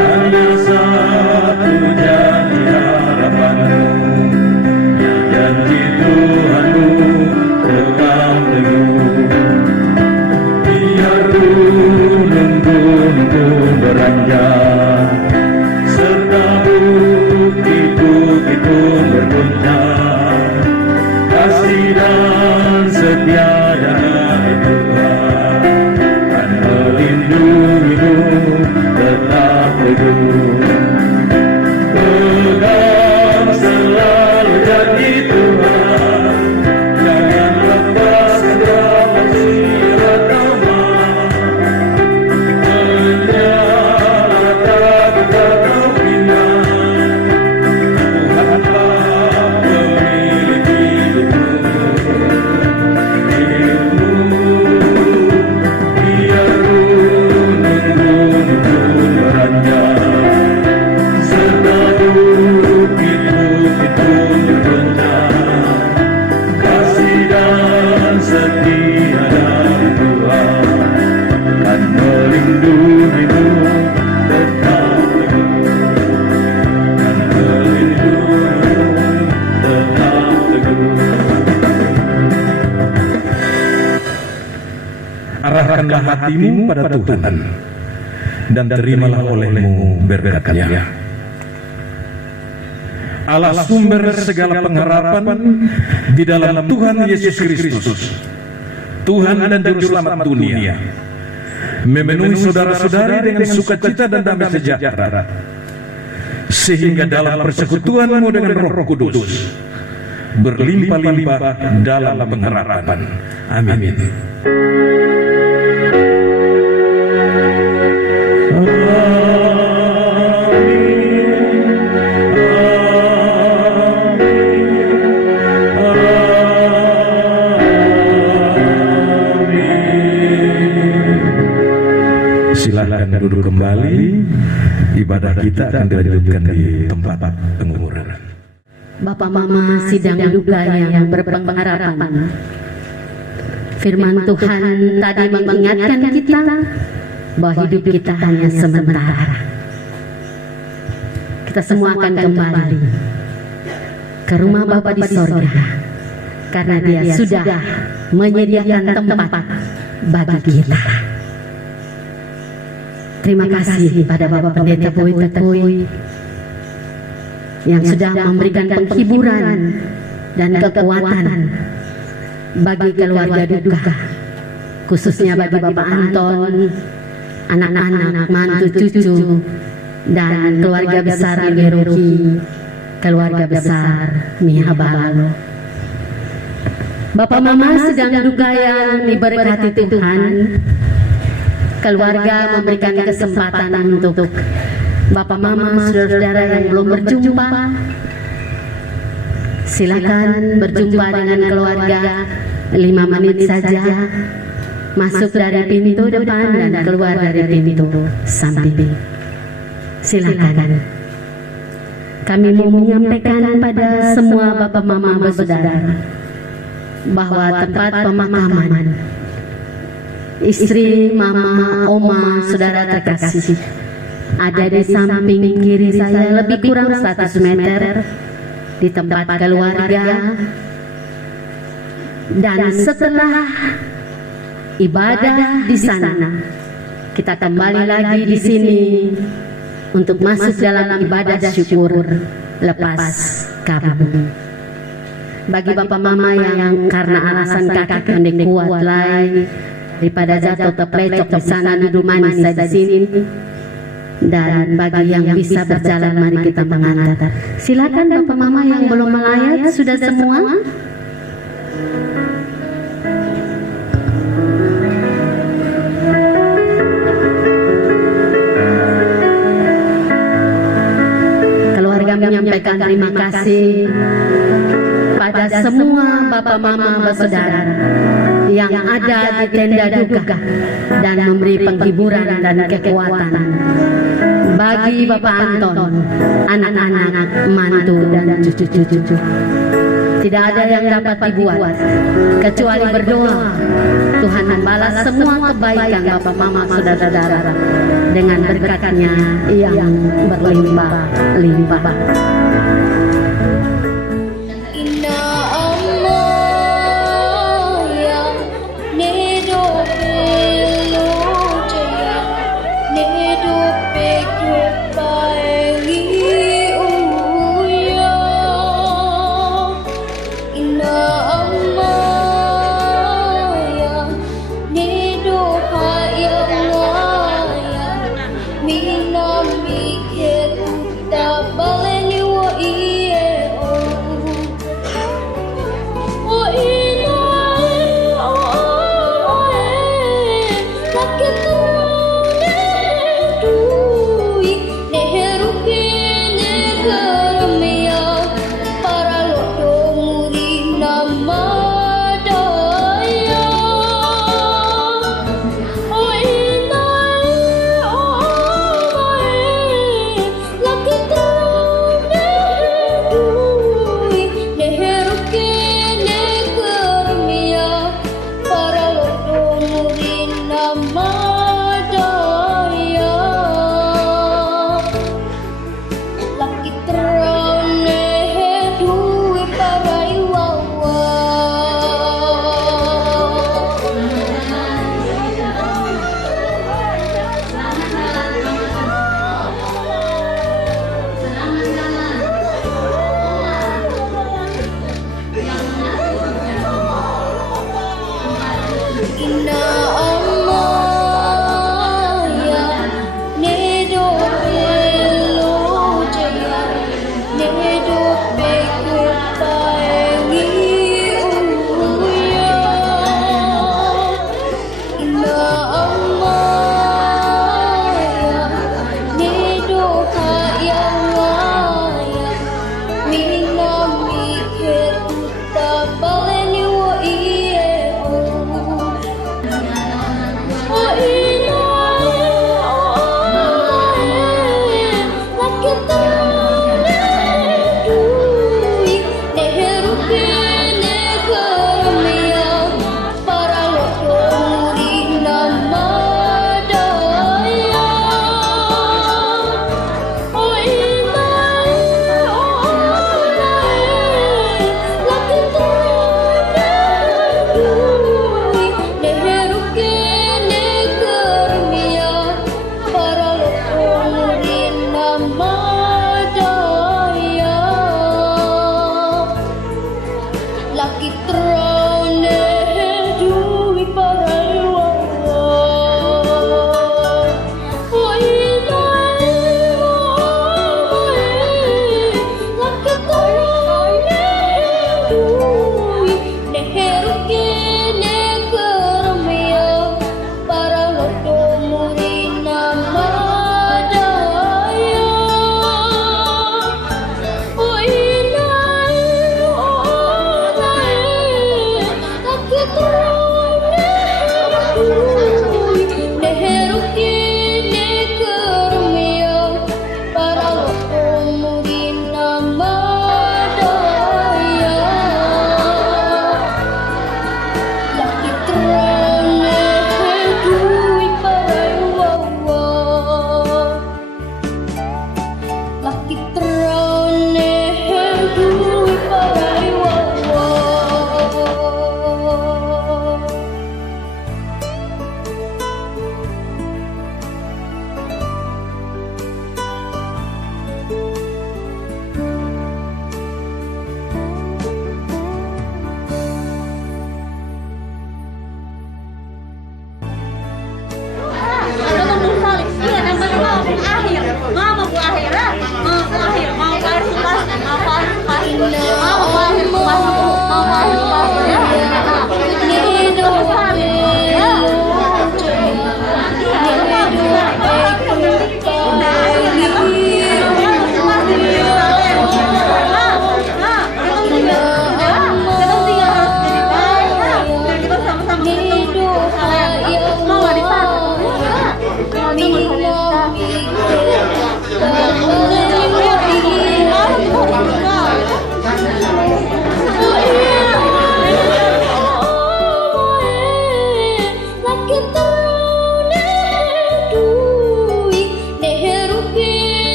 Hanya satu janji harapanmu yang melindungimu tetap teguh, kan melindungimu tetap teguh. Arahkanlah hatimu pada Tuhan dan terimalah olehmu berkat-Nya. Allah sumber segala pengharapan di dalam Tuhan Yesus Kristus, Tuhan dan Juru Selamat dunia, memenuhi saudara-saudari dengan sukacita dan damai sejahtera, sehingga dalam persekutuanmu dengan Roh Kudus berlimpah-limpah dalam pengharapan. Amin. Silakan duduk kembali. Ibadah kita akan dilanjutkan di tempat penguburan. Bapak Mama sidang duka yang berpengharapan, firman Tuhan tadi mengingatkan kita bahwa hidup kita hanya sementara. Kita semua akan kembali ke rumah Bapa di sorga, karena Dia sudah menyediakan tempat bagi kita. Terima kasih pada Bapak Pendeta Boy Tekoy yang sudah memberikan penghiburan dan kekuatan bagi keluarga duka, khususnya bagi Bapak Anton, anak-anak, mantu, cucu, dan keluarga besar Geroki, keluarga besar Mihabalo. Bapak Mama sedang duka yang diberkati Tuhan. Keluarga memberikan kesempatan untuk Bapak Mama, saudara-saudara yang belum berjumpa, silakan berjumpa dengan keluarga 5 menit saja. Masuk dari pintu depan dan keluar dari pintu samping. Silakan. Kami mau menyampaikan pada semua Bapak Mama bersaudara bahwa tempat pemakaman istri, mama, oma, saudara terkasih ada di samping kiri saya, lebih kurang 100 meter di tempat keluarga. Dan setelah ibadah di sana, kita kembali lagi di sini untuk masuk dalam ibadah syukur lepas kabut. Bagi Bapak Mama yang karena alasan kaki pendek kuat lagi daripada jatuh terplecok di sana, duduk manis saya di sini. Dan bagi yang bisa berjalan, mari kita mengantar. Silakan Bapak Mama yang belum melayat, sudah semua? Keluarga menyampaikan terima kasih pada semua Bapak Mama bersaudara yang ada di tenda duka dan memberi penghiburan dan kekuatan bagi Bapak Anton, anak-anak, mantu, dan cucu-cucu. Tidak ada yang dapat dibuat kecuali berdoa. Tuhan membalas semua kebaikan Bapak Mama saudara-saudara dengan berkat-Nya yang berlimpah-limpah. Mina mikir tak baleni wa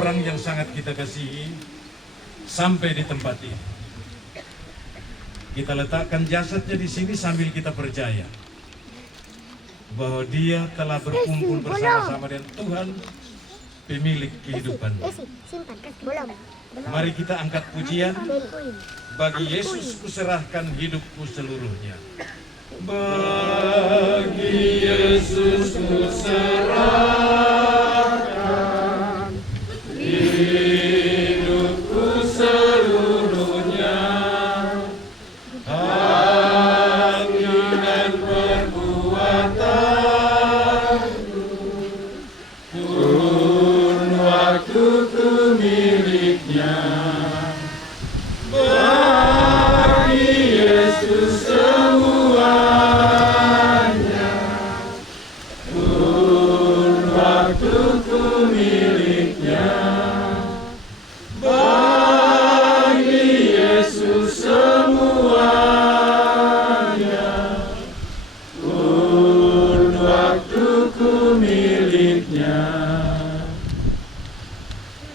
orang yang sangat kita kasihi sampai di tempat ini. Kita letakkan jasadnya di sini sambil kita percaya bahwa dia telah berkumpul bersama-sama dengan Tuhan, pemilik kehidupan. Mari kita angkat pujian. Bagi Yesus kuserahkan hidupku seluruhnya. Bagi Yesus kuserahkan hidupku seluruhnya. Hati dan perbuatanku, pun waktuku miliknya.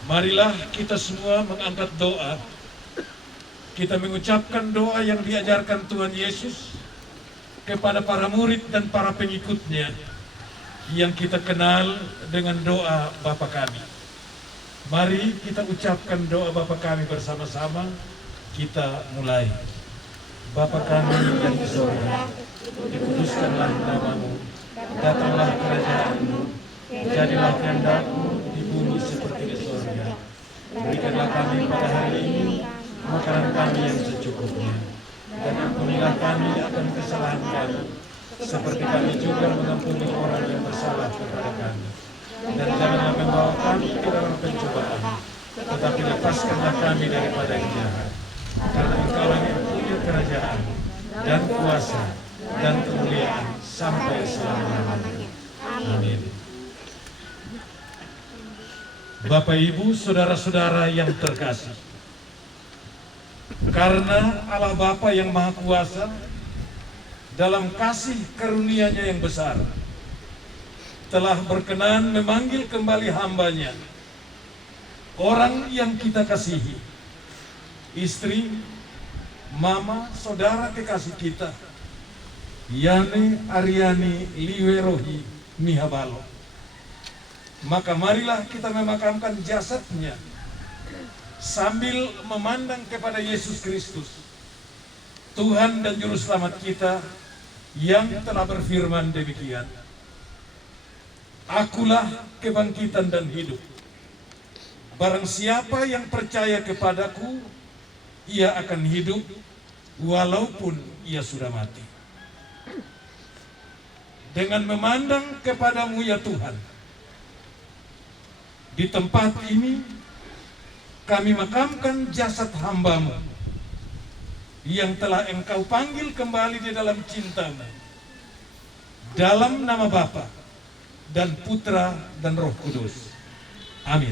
Marilah kita semua mengangkat doa. Kita mengucapkan doa yang diajarkan Tuhan Yesus kepada para murid dan para pengikutnya yang kita kenal dengan doa Bapa Kami. Mari kita ucapkan doa Bapa Kami bersama-sama. Kita mulai. Bapa Kami yang di surga, dikuduskanlah namamu, datanglah kerajaan-Mu, jadilah kehendak-Mu di bumi seperti di surga. Berikanlah kami pada hari ini makanan kami yang secukupnya, dan ampunilah kami akan kesalahan kami, seperti kami juga mengampuni orang yang bersalah kepada kami. Dan janganlah membawa kami ke dalam pencobaan, tetapi lepaskanlah kami daripada yang jahat. Karena Engkaulah yang punya kerajaan dan kuasa dan kemuliaan sampai selama-lamanya. Amin. Bapak, Ibu, saudara-saudara yang terkasih, karena Allah Bapa yang Maha Kuasa dalam kasih karunia-Nya yang besar telah berkenan memanggil kembali hamba-Nya, orang yang kita kasihi, istri, mama, saudara kekasih kita, Yani Aryani Liwerohi Mihabalo. Maka marilah kita memakamkan jasadnya sambil memandang kepada Yesus Kristus, Tuhan dan Juru Selamat kita, yang telah berfirman demikian, Akulah kebangkitan dan hidup. Barang siapa yang percaya kepadaku, ia akan hidup walaupun ia sudah mati. Dengan memandang kepadamu ya Tuhan, di tempat ini kami makamkan jasad hamba-Mu yang telah Engkau panggil kembali di dalam cinta-Mu, dalam nama Bapa dan Putra dan Roh Kudus. Amin.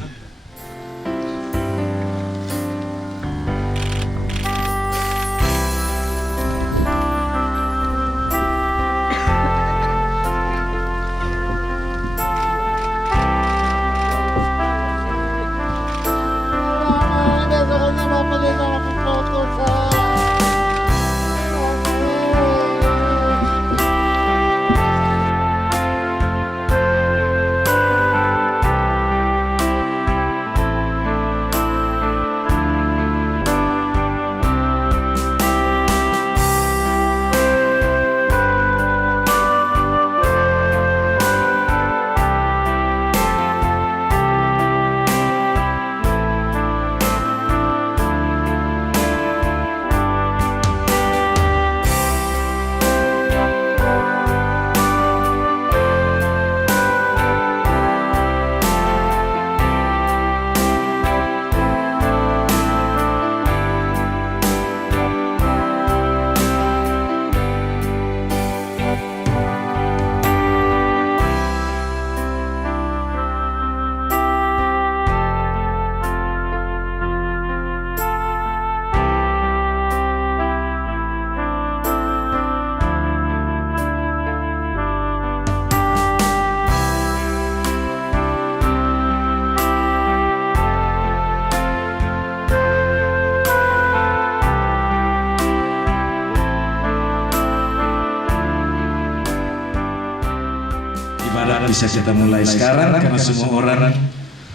bisa kita mulai sekarang karena semua orang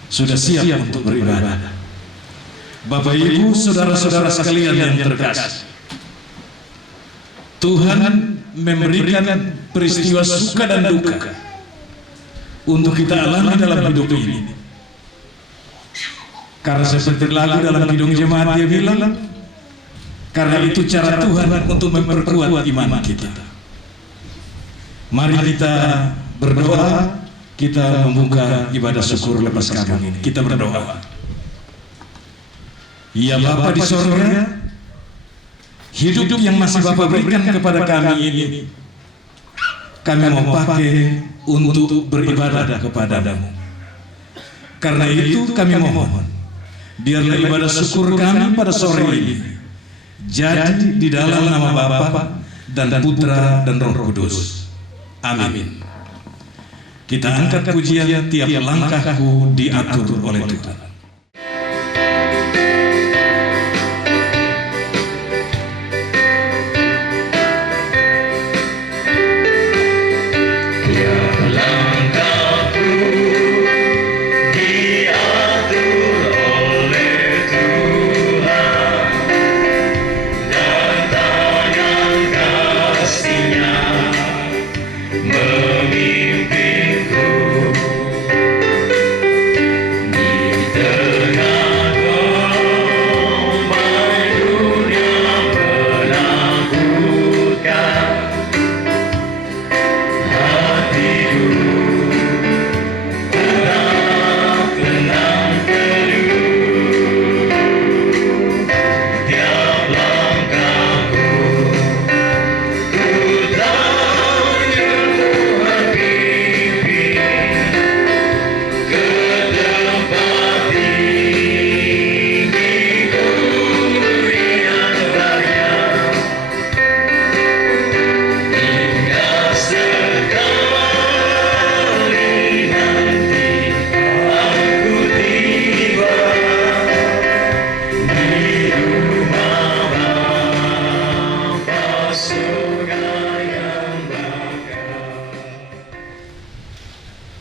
sudah siap untuk beribadah. Bapak Ibu, saudara-saudara sekalian yang terkasih, Tuhan memberikan peristiwa suka dan duka untuk kita alami dalam hidup ini. Karena seperti lagu dalam Kidung Jemaat dia bilang, karena itu cara Tuhan untuk memperkuat iman kita. Mari kita berdoa, kita membuka ibadah syukur lepas kabung ini. Kita berdoa. Ya Bapa di sorga, hidup yang masih Bapa berikan kepada kami ini, kami mau pakai untuk beribadah kepadamu. Karena itu kami mohon, biarlah ibadah syukur kami pada sore ini jadi di dalam nama Bapa dan Putra dan Roh Kudus. Amin. Kita angkat pujian, tiap langkahku diatur oleh Tuhan.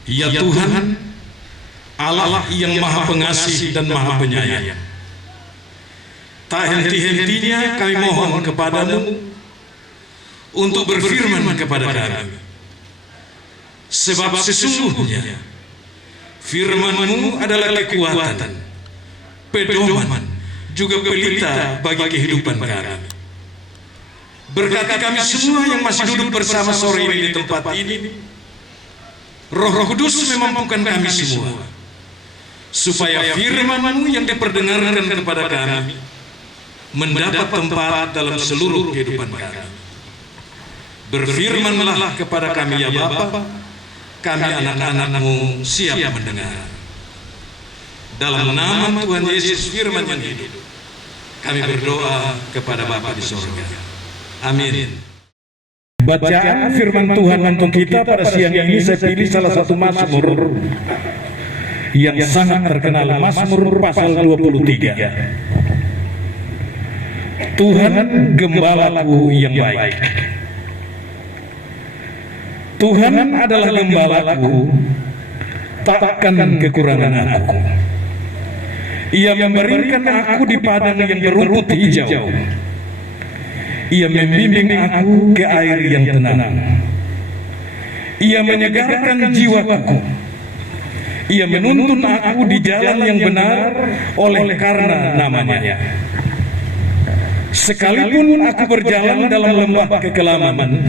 Ya Tuhan, Allah yang Maha Pengasih dan Maha Penyayang, tak henti-hentinya kami mohon kepadamu untuk berfirman kepada kami. Sebab sesungguhnya firman-Mu adalah kekuatan, pedoman, juga pelita bagi kehidupan kami. Berkati kami semua yang masih duduk bersama sore ini di tempat ini. Roh Kudus memampukan kami semua, supaya firman-Mu yang diperdengarkan kepada kami mendapat tempat dalam seluruh kehidupan kami. Berfirmanlah kepada kami ya Bapa, kami anak-anak-Mu siap mendengar. Dalam nama Tuhan Yesus firman yang hidup, kami berdoa kepada Bapa di surga. Amin. Bacaan firman Tuhan untuk kita pada siang ini saya pilih salah satu Mazmur yang sangat terkenal, Mazmur pasal 23. Tuhan gembalaku yang baik. Tuhan adalah gembalaku, takkan kekurangan aku. Ia memberikan aku di padang yang berumput hijau. Ia membimbing aku ke air yang tenang. Ia menyegarkan jiwaku. Ia menuntun aku di jalan yang benar oleh karena namanya. Sekalipun aku berjalan dalam lembah kekelaman,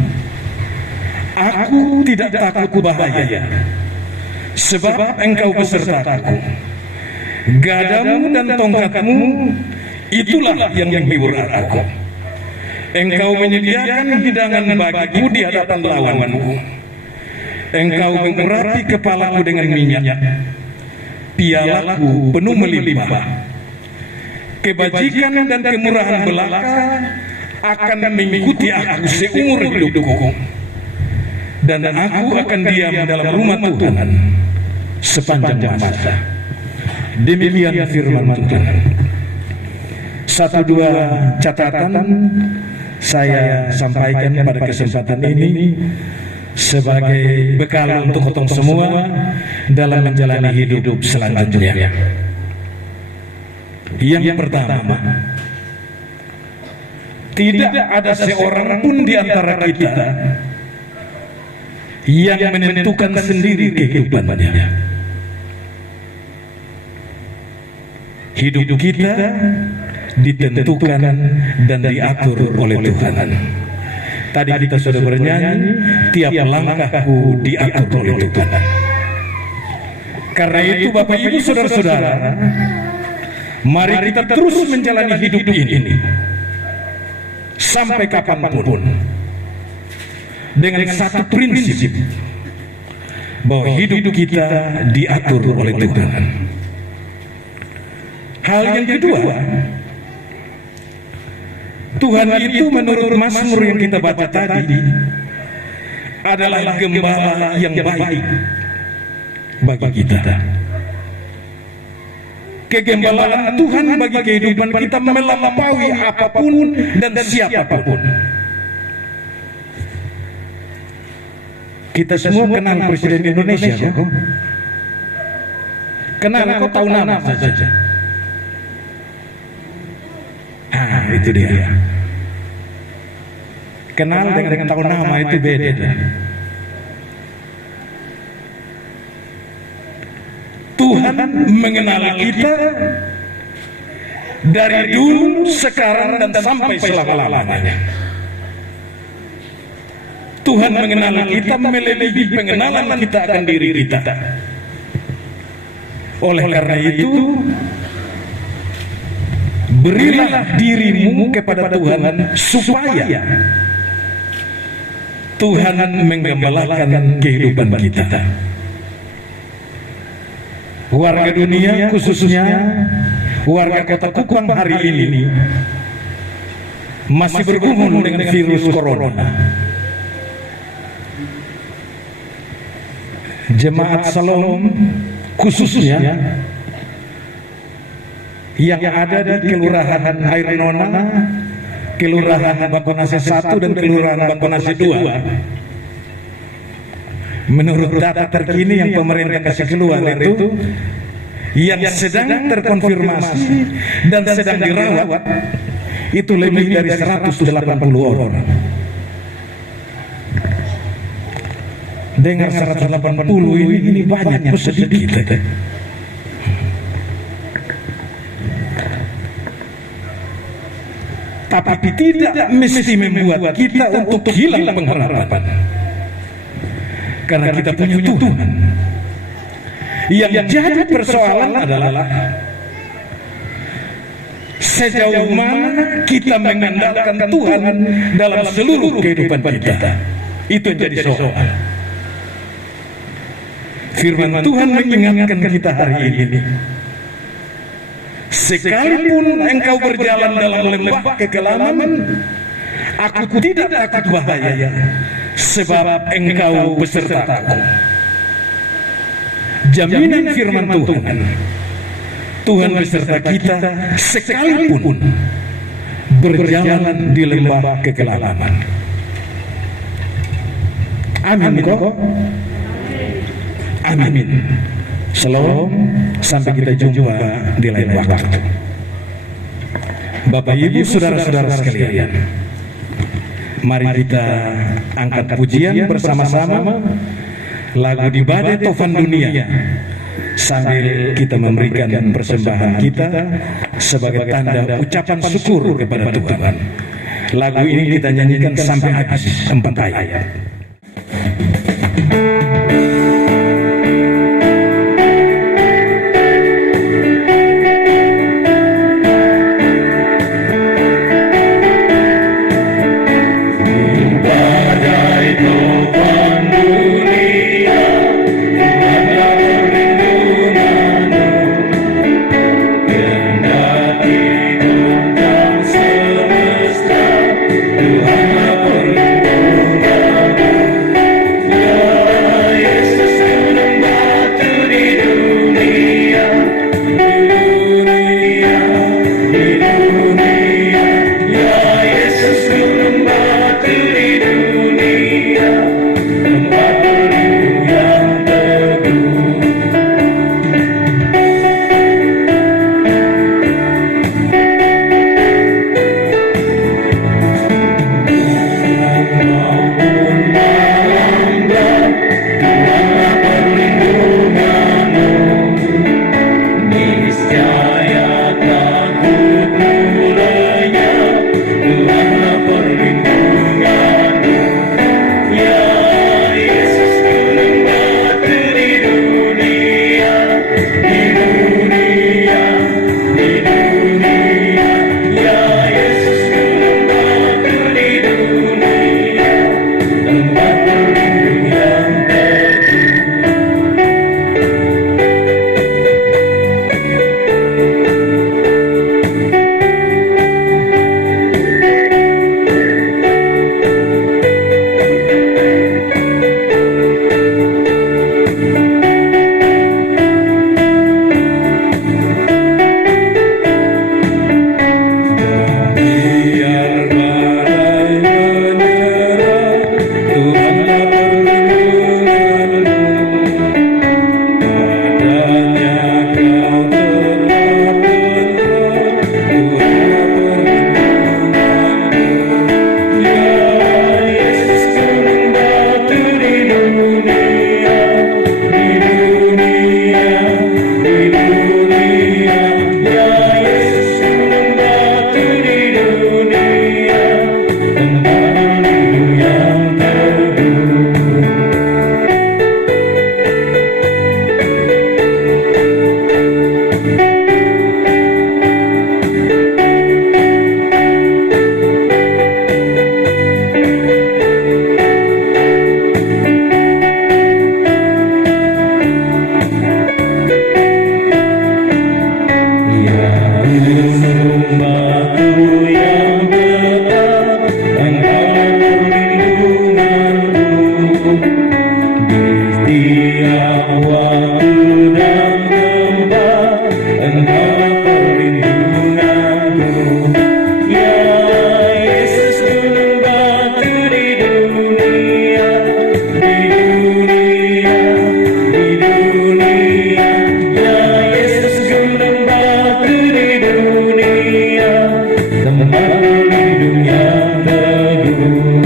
aku tidak takut bahaya, sebab Engkau besertaku. Gadamu dan tongkatmu, itulah yang menghibur aku. Engkau menyediakan hidangan bagiku di hadapan lawanku. Engkau mengurapi kepalaku dengan minyak, pialaku penuh melimpah. Kebajikan dan kemurahan belaka akan mengikuti aku seumur hidupku, dan aku akan diam dalam rumah Tuhan sepanjang masa. Demikian firman Tuhan. Satu dua catatan saya sampaikan pada kesempatan ini sebagai bekal untuk ketong semua dalam menjalani hidup selanjutnya. Yang pertama, tidak ada seorang pun di antara kita yang menentukan sendiri kehidupannya. Hidup kita ditentukan dan diatur oleh Tuhan. Tadi kita sudah bernyanyi, tiap langkahku diatur oleh Tuhan. Karena itu Bapak Ibu Saudara-saudara, mari kita terus menjalani hidup ini sampai kapanpun dengan satu prinsip, bahwa hidup kita diatur oleh Tuhan. Hal yang kedua, Tuhan itu menurut Mazmur yang kita baca tadi adalah gembala yang baik bagi kita. Kegembalaan Tuhan bagi kehidupan kita melampaui apapun dan siapapun. Kita semua kenal Presiden Indonesia kok. Kenal kok, tahu nama saja. Itu dia. Kenal dengan tahu nama itu beda. Tuhan mengenal kita dari dulu, sekarang, dan sampai selama-lamanya. Tuhan mengenal kita melebihi pengenalan kita akan diri kita. Oleh karena itu, berilah dirimu kepada Tuhan supaya Tuhan menggembalakan kehidupan kita. Warga dunia, khususnya warga Kota Kupang hari ini masih bergumul dengan virus corona. Jemaat Shalom khususnya yang ada di Kelurahan Air Nona, Kelurahan Bakonase 1 dan Kelurahan Bakonase 2. Menurut data terkini yang pemerintah kasih keluar itu, yang sedang terkonfirmasi dan sedang dirawat itu lebih dari 180 orang. Dengar 180 ini banyak atau sedikit? Tapi tidak mesti membuat kita untuk hilang pengharapan. Karena kita punya Tuhan. Yang jadi persoalan adalah sejauh mana kita mengandalkan Tuhan dalam seluruh kehidupan kita. Itu yang jadi soal. Firman Tuhan mengingatkan kita hari ini, sekalipun engkau berjalan dalam lembah kegelapan, aku tidak takut bahaya, sebab engkau besertaku. Jaminan firman Tuhan, Tuhan beserta kita sekalipun berjalan di lembah kegelapan. Amin kok. Amin. Shalom, sampai kita jumpa di lain waktu. Bapak Ibu saudara-saudara sekalian, mari kita angkat pujian bersama-sama lagu di Badai Tofan Dunia, sambil kita memberikan persembahan kita sebagai tanda ucapan syukur kepada Tuhan. Lagu ini kita nyanyikan sampai habis 4 ayat. Tuhan batu dan lembah, Engkau perlindunganku. Ya Yesus, gunung batu di dunia, di dunia, di dunia. Ya Yesus, gunung batu di dunia, tempat berlindung yang teguh.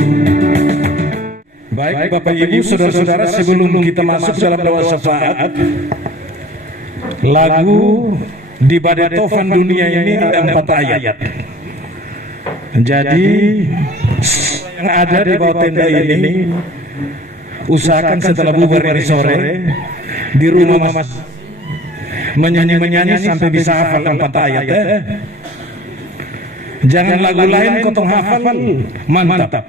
Baik Bapak Ibu, saudara-saudara, sebelum kita masuk dalam doa syafaat, lagu di Badai Tofan Dunia ini ada 4 ayat. Jadi yang ada di bawah tenda ini, usahakan setelah bubar hari sore di rumah mas menyanyi sampai bisa hafal 4 ayat. Jangan lagu lain kau tong hafal, mantap.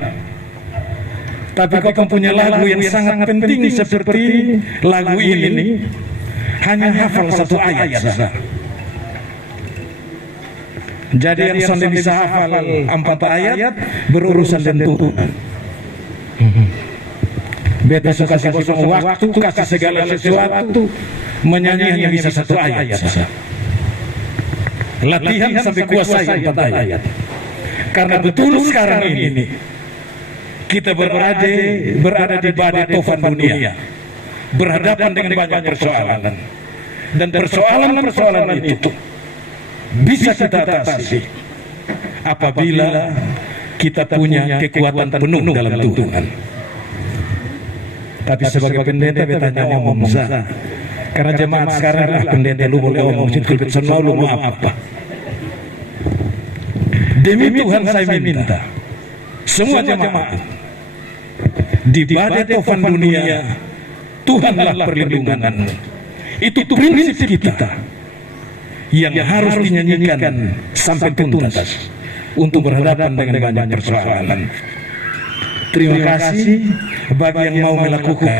Tapi kau punya lagu yang sangat penting seperti lagu ini, hanya hafal 1 ayat saja. Jadi yang sudah bisa hafal 4 ayat berurusan dengan Tuhan. Beta suka kasih kosong waktu, kasih segala sesuatu, menyanyi hanya bisa 1 ayat saja. Latihan sampai kuasai 4 ayat. Karena betul sekarang ini kita berada di badai tofan dunia, berhadapan dengan banyak persoalan, dan persoalan itu bisa kita atasi apabila kita punya kekuatan penuh dalam Tuhan. Tapi sebagai pendeta betanya ngomong sah, karena jemaat sekarang pendeta lu boleh ngomong sedikit semau lu mau apa. Demi Tuhan saya minta semua jemaat di badai tofan dunia, Tuhanlah perlindunganmu. Itu prinsip kita yang harus dinyanyikan sampai tuntas untuk berhadapan dengan banyak persoalan. Terima kasih bagi yang mau melakukan,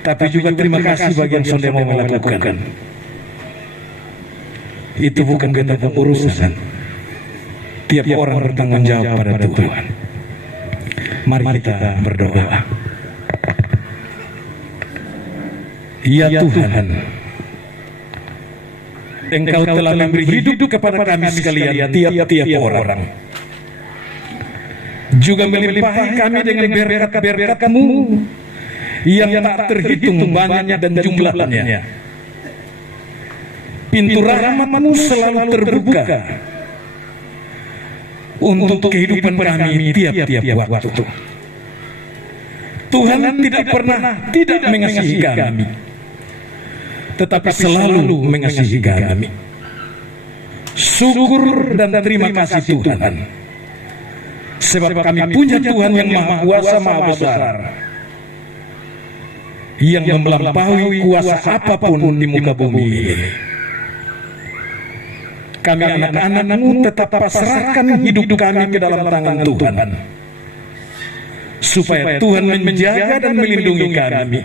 tapi juga terima kasih bagi yang sudah mau melakukan. Itu bukan kita urusan. Tiap orang bertanggung jawab pada Tuhan. Mari kita berdoa. Ya Tuhan, Engkau telah memberi hidup kepada kami sekalian, tiap-tiap orang. Juga melimpahi kami dengan berkat-berkat-Mu yang tak terhitung banyaknya dan jumlahnya. Pintu rahmat-Mu selalu terbuka untuk kehidupan kami tiap-tiap waktu. Tuhan tidak pernah tidak mengasihi kami, tetapi selalu mengasihi kami. Syukur dan terima kasih Tuhan, sebab kami punya Tuhan yang Maha Kuasa, Maha Besar, yang melampaui kuasa apapun di muka bumi ini. Kami anak-anak-Mu tetap pasrahkan hidup kami ke dalam tangan Tuhan, supaya Tuhan menjaga dan melindungi kami,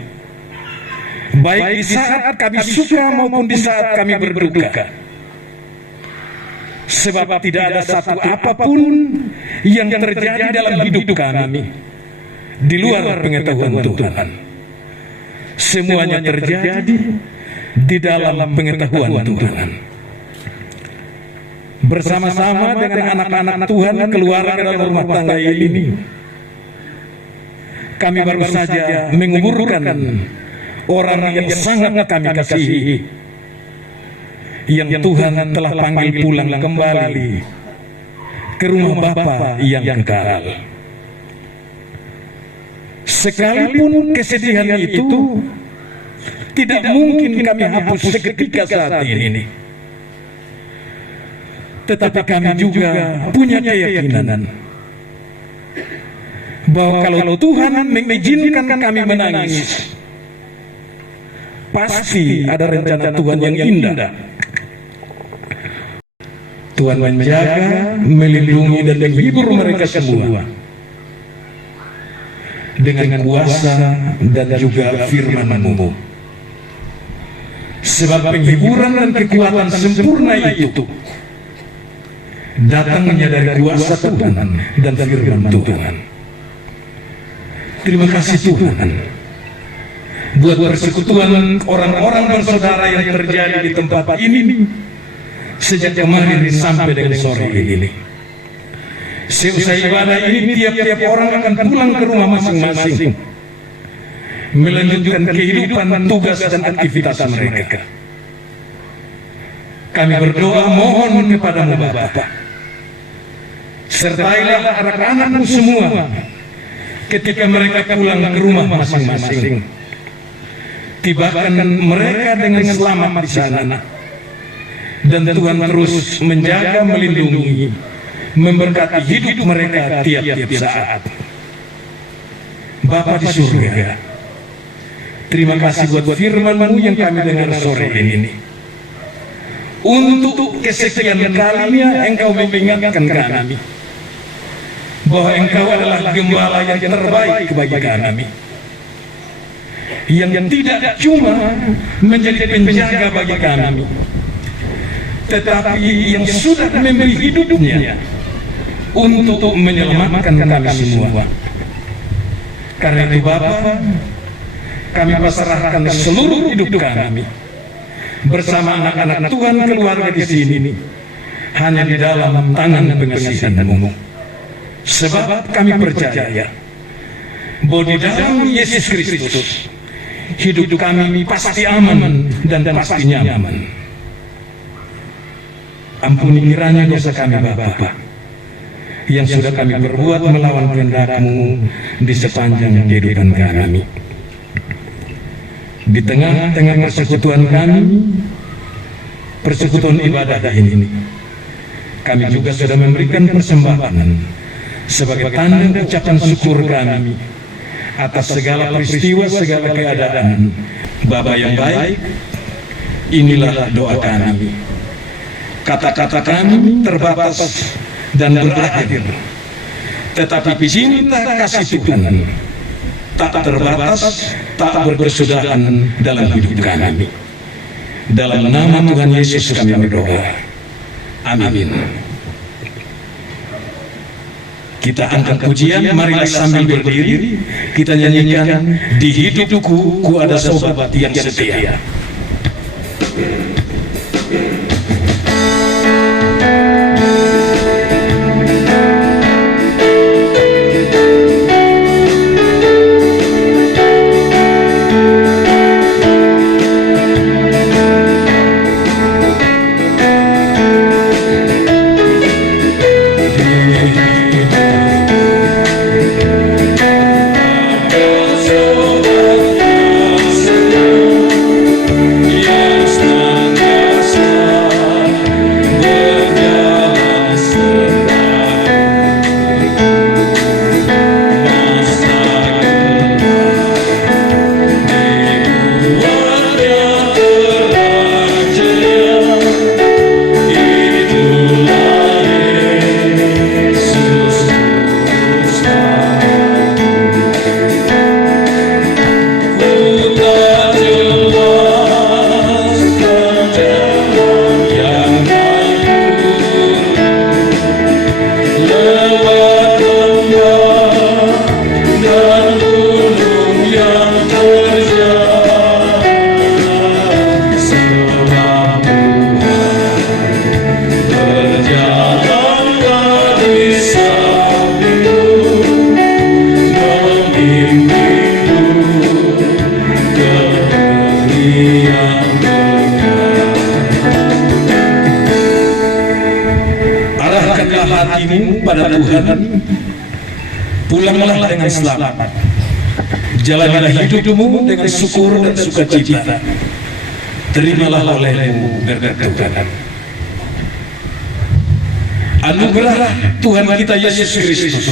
baik di saat kami suka maupun di saat kami berduka. Sebab tidak ada satu apapun yang terjadi dalam hidup kami di luar pengetahuan Tuhan. Semuanya terjadi di dalam pengetahuan Tuhan. Bersama-sama dengan anak-anak Tuhan keluarga dalam rumah tangga ini, kami baru saja menguburkan orang yang sangat kami kasihi, yang Tuhan telah panggil pulang kembali ke rumah Bapa yang kekal. Sekalipun kesedihan itu tidak mungkin kami hapus seketika saat ini, tetapi kami juga punya keyakinan bahwa kalau Tuhan mengizinkan kami menangis, pasti ada rencana Tuhan yang indah. Tuhan menjaga, melindungi dan menghibur mereka semua dengan kuasa dan juga firman-Mu. Sebab penghiburan dan kekuatan sempurna itu datangnya dari kuasa Tuhan dan firman Tuhan. Terima kasih Tuhan. buat persekutuan orang-orang bersaudara yang terjadi di tempat ini sejak kemarin sampai dengan sore ini. Seusai ibadah ini tiap-tiap orang akan pulang ke rumah masing-masing, melanjutkan kehidupan, tugas dan aktivitas mereka. Kami berdoa mohon kepadamu Bapa, sertailah anak-anakmu semua ketika mereka pulang ke rumah masing-masing. Tibakan mereka dengan selamat di sana, dan Tuhan terus menjaga, melindungi, memberkati hidup mereka tiap-tiap saat. Bapa di surga, terima kasih buat firman-Mu yang kami dengar sore ini. Untuk kesekian kalinya Engkau mengingatkan kami bahwa Engkau adalah gembala yang terbaik bagi kami, yang tidak cuma menjadi penjaga bagi kami, tetapi yang sudah memberi hidupnya untuk menyelamatkan kami semua. Karena itu Bapa, kami pasrahkan seluruh hidup kami bersama anak-anak Tuhan, keluarga di sini, hanya di dalam tangan pengasihan-Mu. Sebab kami percaya bahwa di dalam Yesus Kristus hidup kami pasti aman dan pasti nyaman. Ampuni kiranya dosa kami Bapa yang sudah kami perbuat melawan kehendak-Mu di sepanjang kehidupan kami. Di tengah-tengah persekutuan kami, persekutuan ibadah ini, kami juga sudah memberikan persembahan sebagai tanda ucapan syukur kami atas segala peristiwa, segala keadaan. Bapa yang baik, inilah doa kami. Kata-kata kami terbatas dan berakhir, tetapi cinta kasih Tuhan tak terbatas, tak berkesudahan dalam hidup kami. Dalam nama Tuhan Yesus kami berdoa. Amin. Kita angkat pujian, marilah sambil berdiri kita nyanyikan Di Hidupku Ku Ada Sobat Yang Setia. hatimu pada Tuhan, pulanglah dengan selamat. Jalanilah hidupmu dengan syukur dan sukacita. Terimalah olehmu berkat Tuhan. Anugerah Tuhan kita Yesus Kristus,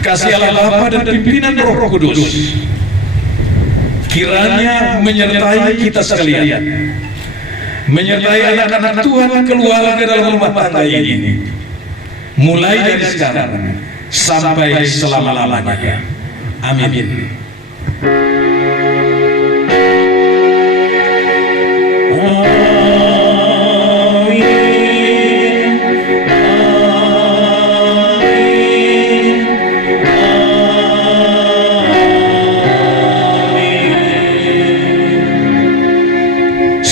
kasih Allah Bapa dan pimpinan Roh Kudus kiranya menyertai kita sekalian, menyertai anak-anak Tuhan keluarga dalam rumah tangga ini, mulai dari sekarang sampai selama-lamanya. Amin.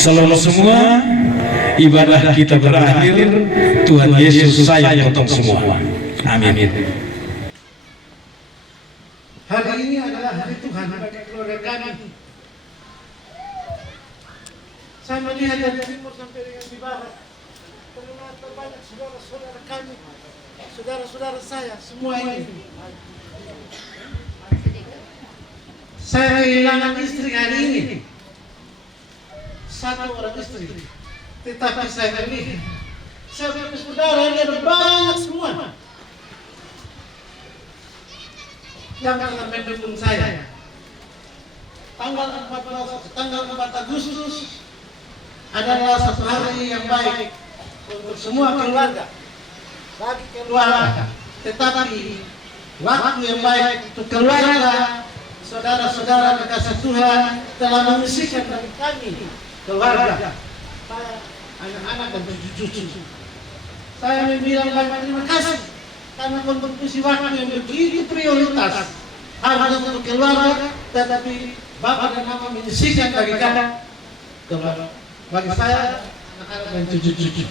Shalom semua. Ibadah kita berakhir. Tuhan Yesus sayang untuk semua. Amin. Hari ini adalah hari Tuhan bagi keluarga kami. Saya melihat dari timur sampai dengan di barat, ternyata banyak saudara-saudara kami, saudara-saudara saya, semua ini. Saya kehilangan istri hari ini. Satu orang istri, tetapi saya melihat saya punya saudara ini ada banyak semua yang akan mendukung saya. Tanggal 4 Agustus adalah satu hari yang baik untuk semua keluarga, bagi keluarga. Tetapi waktu yang baik untuk keluarga, saudara-saudara kekasih Tuhan telah mengisikan bagi kami keluarga, saya, anak-anak dan cucu-cucu. Saya bilang banyak terima kasih karena kontribusi waktu yang begitu prioritas harus untuk keluarga, tetapi Bapak dan Mama menyisihkan bagi kami keluarga. Bagi saya, anak-anak dan cucu-cucu.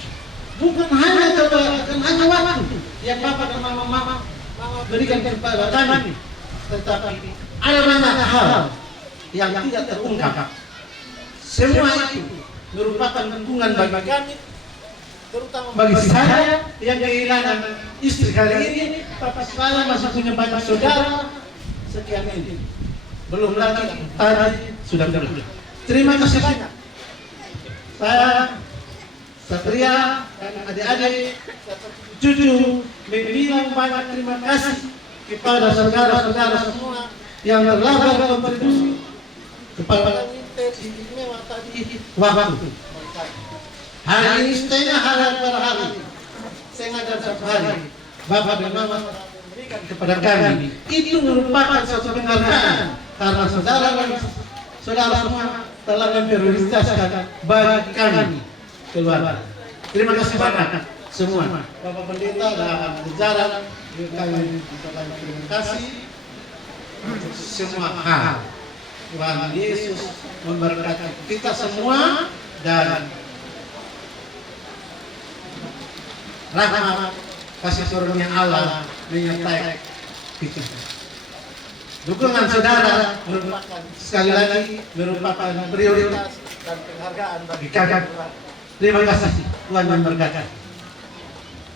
Bukan hanya waktu yang Bapak dan Mama berikan kepada kami, tetapi ada banyak hal yang tidak terungkap. Semua itu merupakan dukungan bagi kami, terutama bagi saya yang kehilangan istri kali ini. Papa saya masih punya banyak saudara sekian ini. Belum lagi tadi sudah berdoa. Terima kasih banyak. Saya, Satria, dan adik-adik, cucu bilang banyak terima kasih kepada saudara-saudara semua yang telah berkontribusi kepada istimewa tadi waktu. Hari ini setengah hari per hari, setengah dan satu hari, Bapak dan Mama memberikan kepada kami. Itu merupakan suatu penghargaan karena saudara dan saudara semua telah memprioritaskan bagi kami keluarga. Terima kasih banyak semua. Bapak Pendeta dan jajaran kami terima kasih untuk semua hal. Tuhan Yesus memberkati kita semua dan rahmat kasih karunia Allah menyertai kita. Dukungan saudara merupakan sekali lagi merupakan prioritas dan penghargaan bagi kakak. Terima kasih. Tuhan memberkati.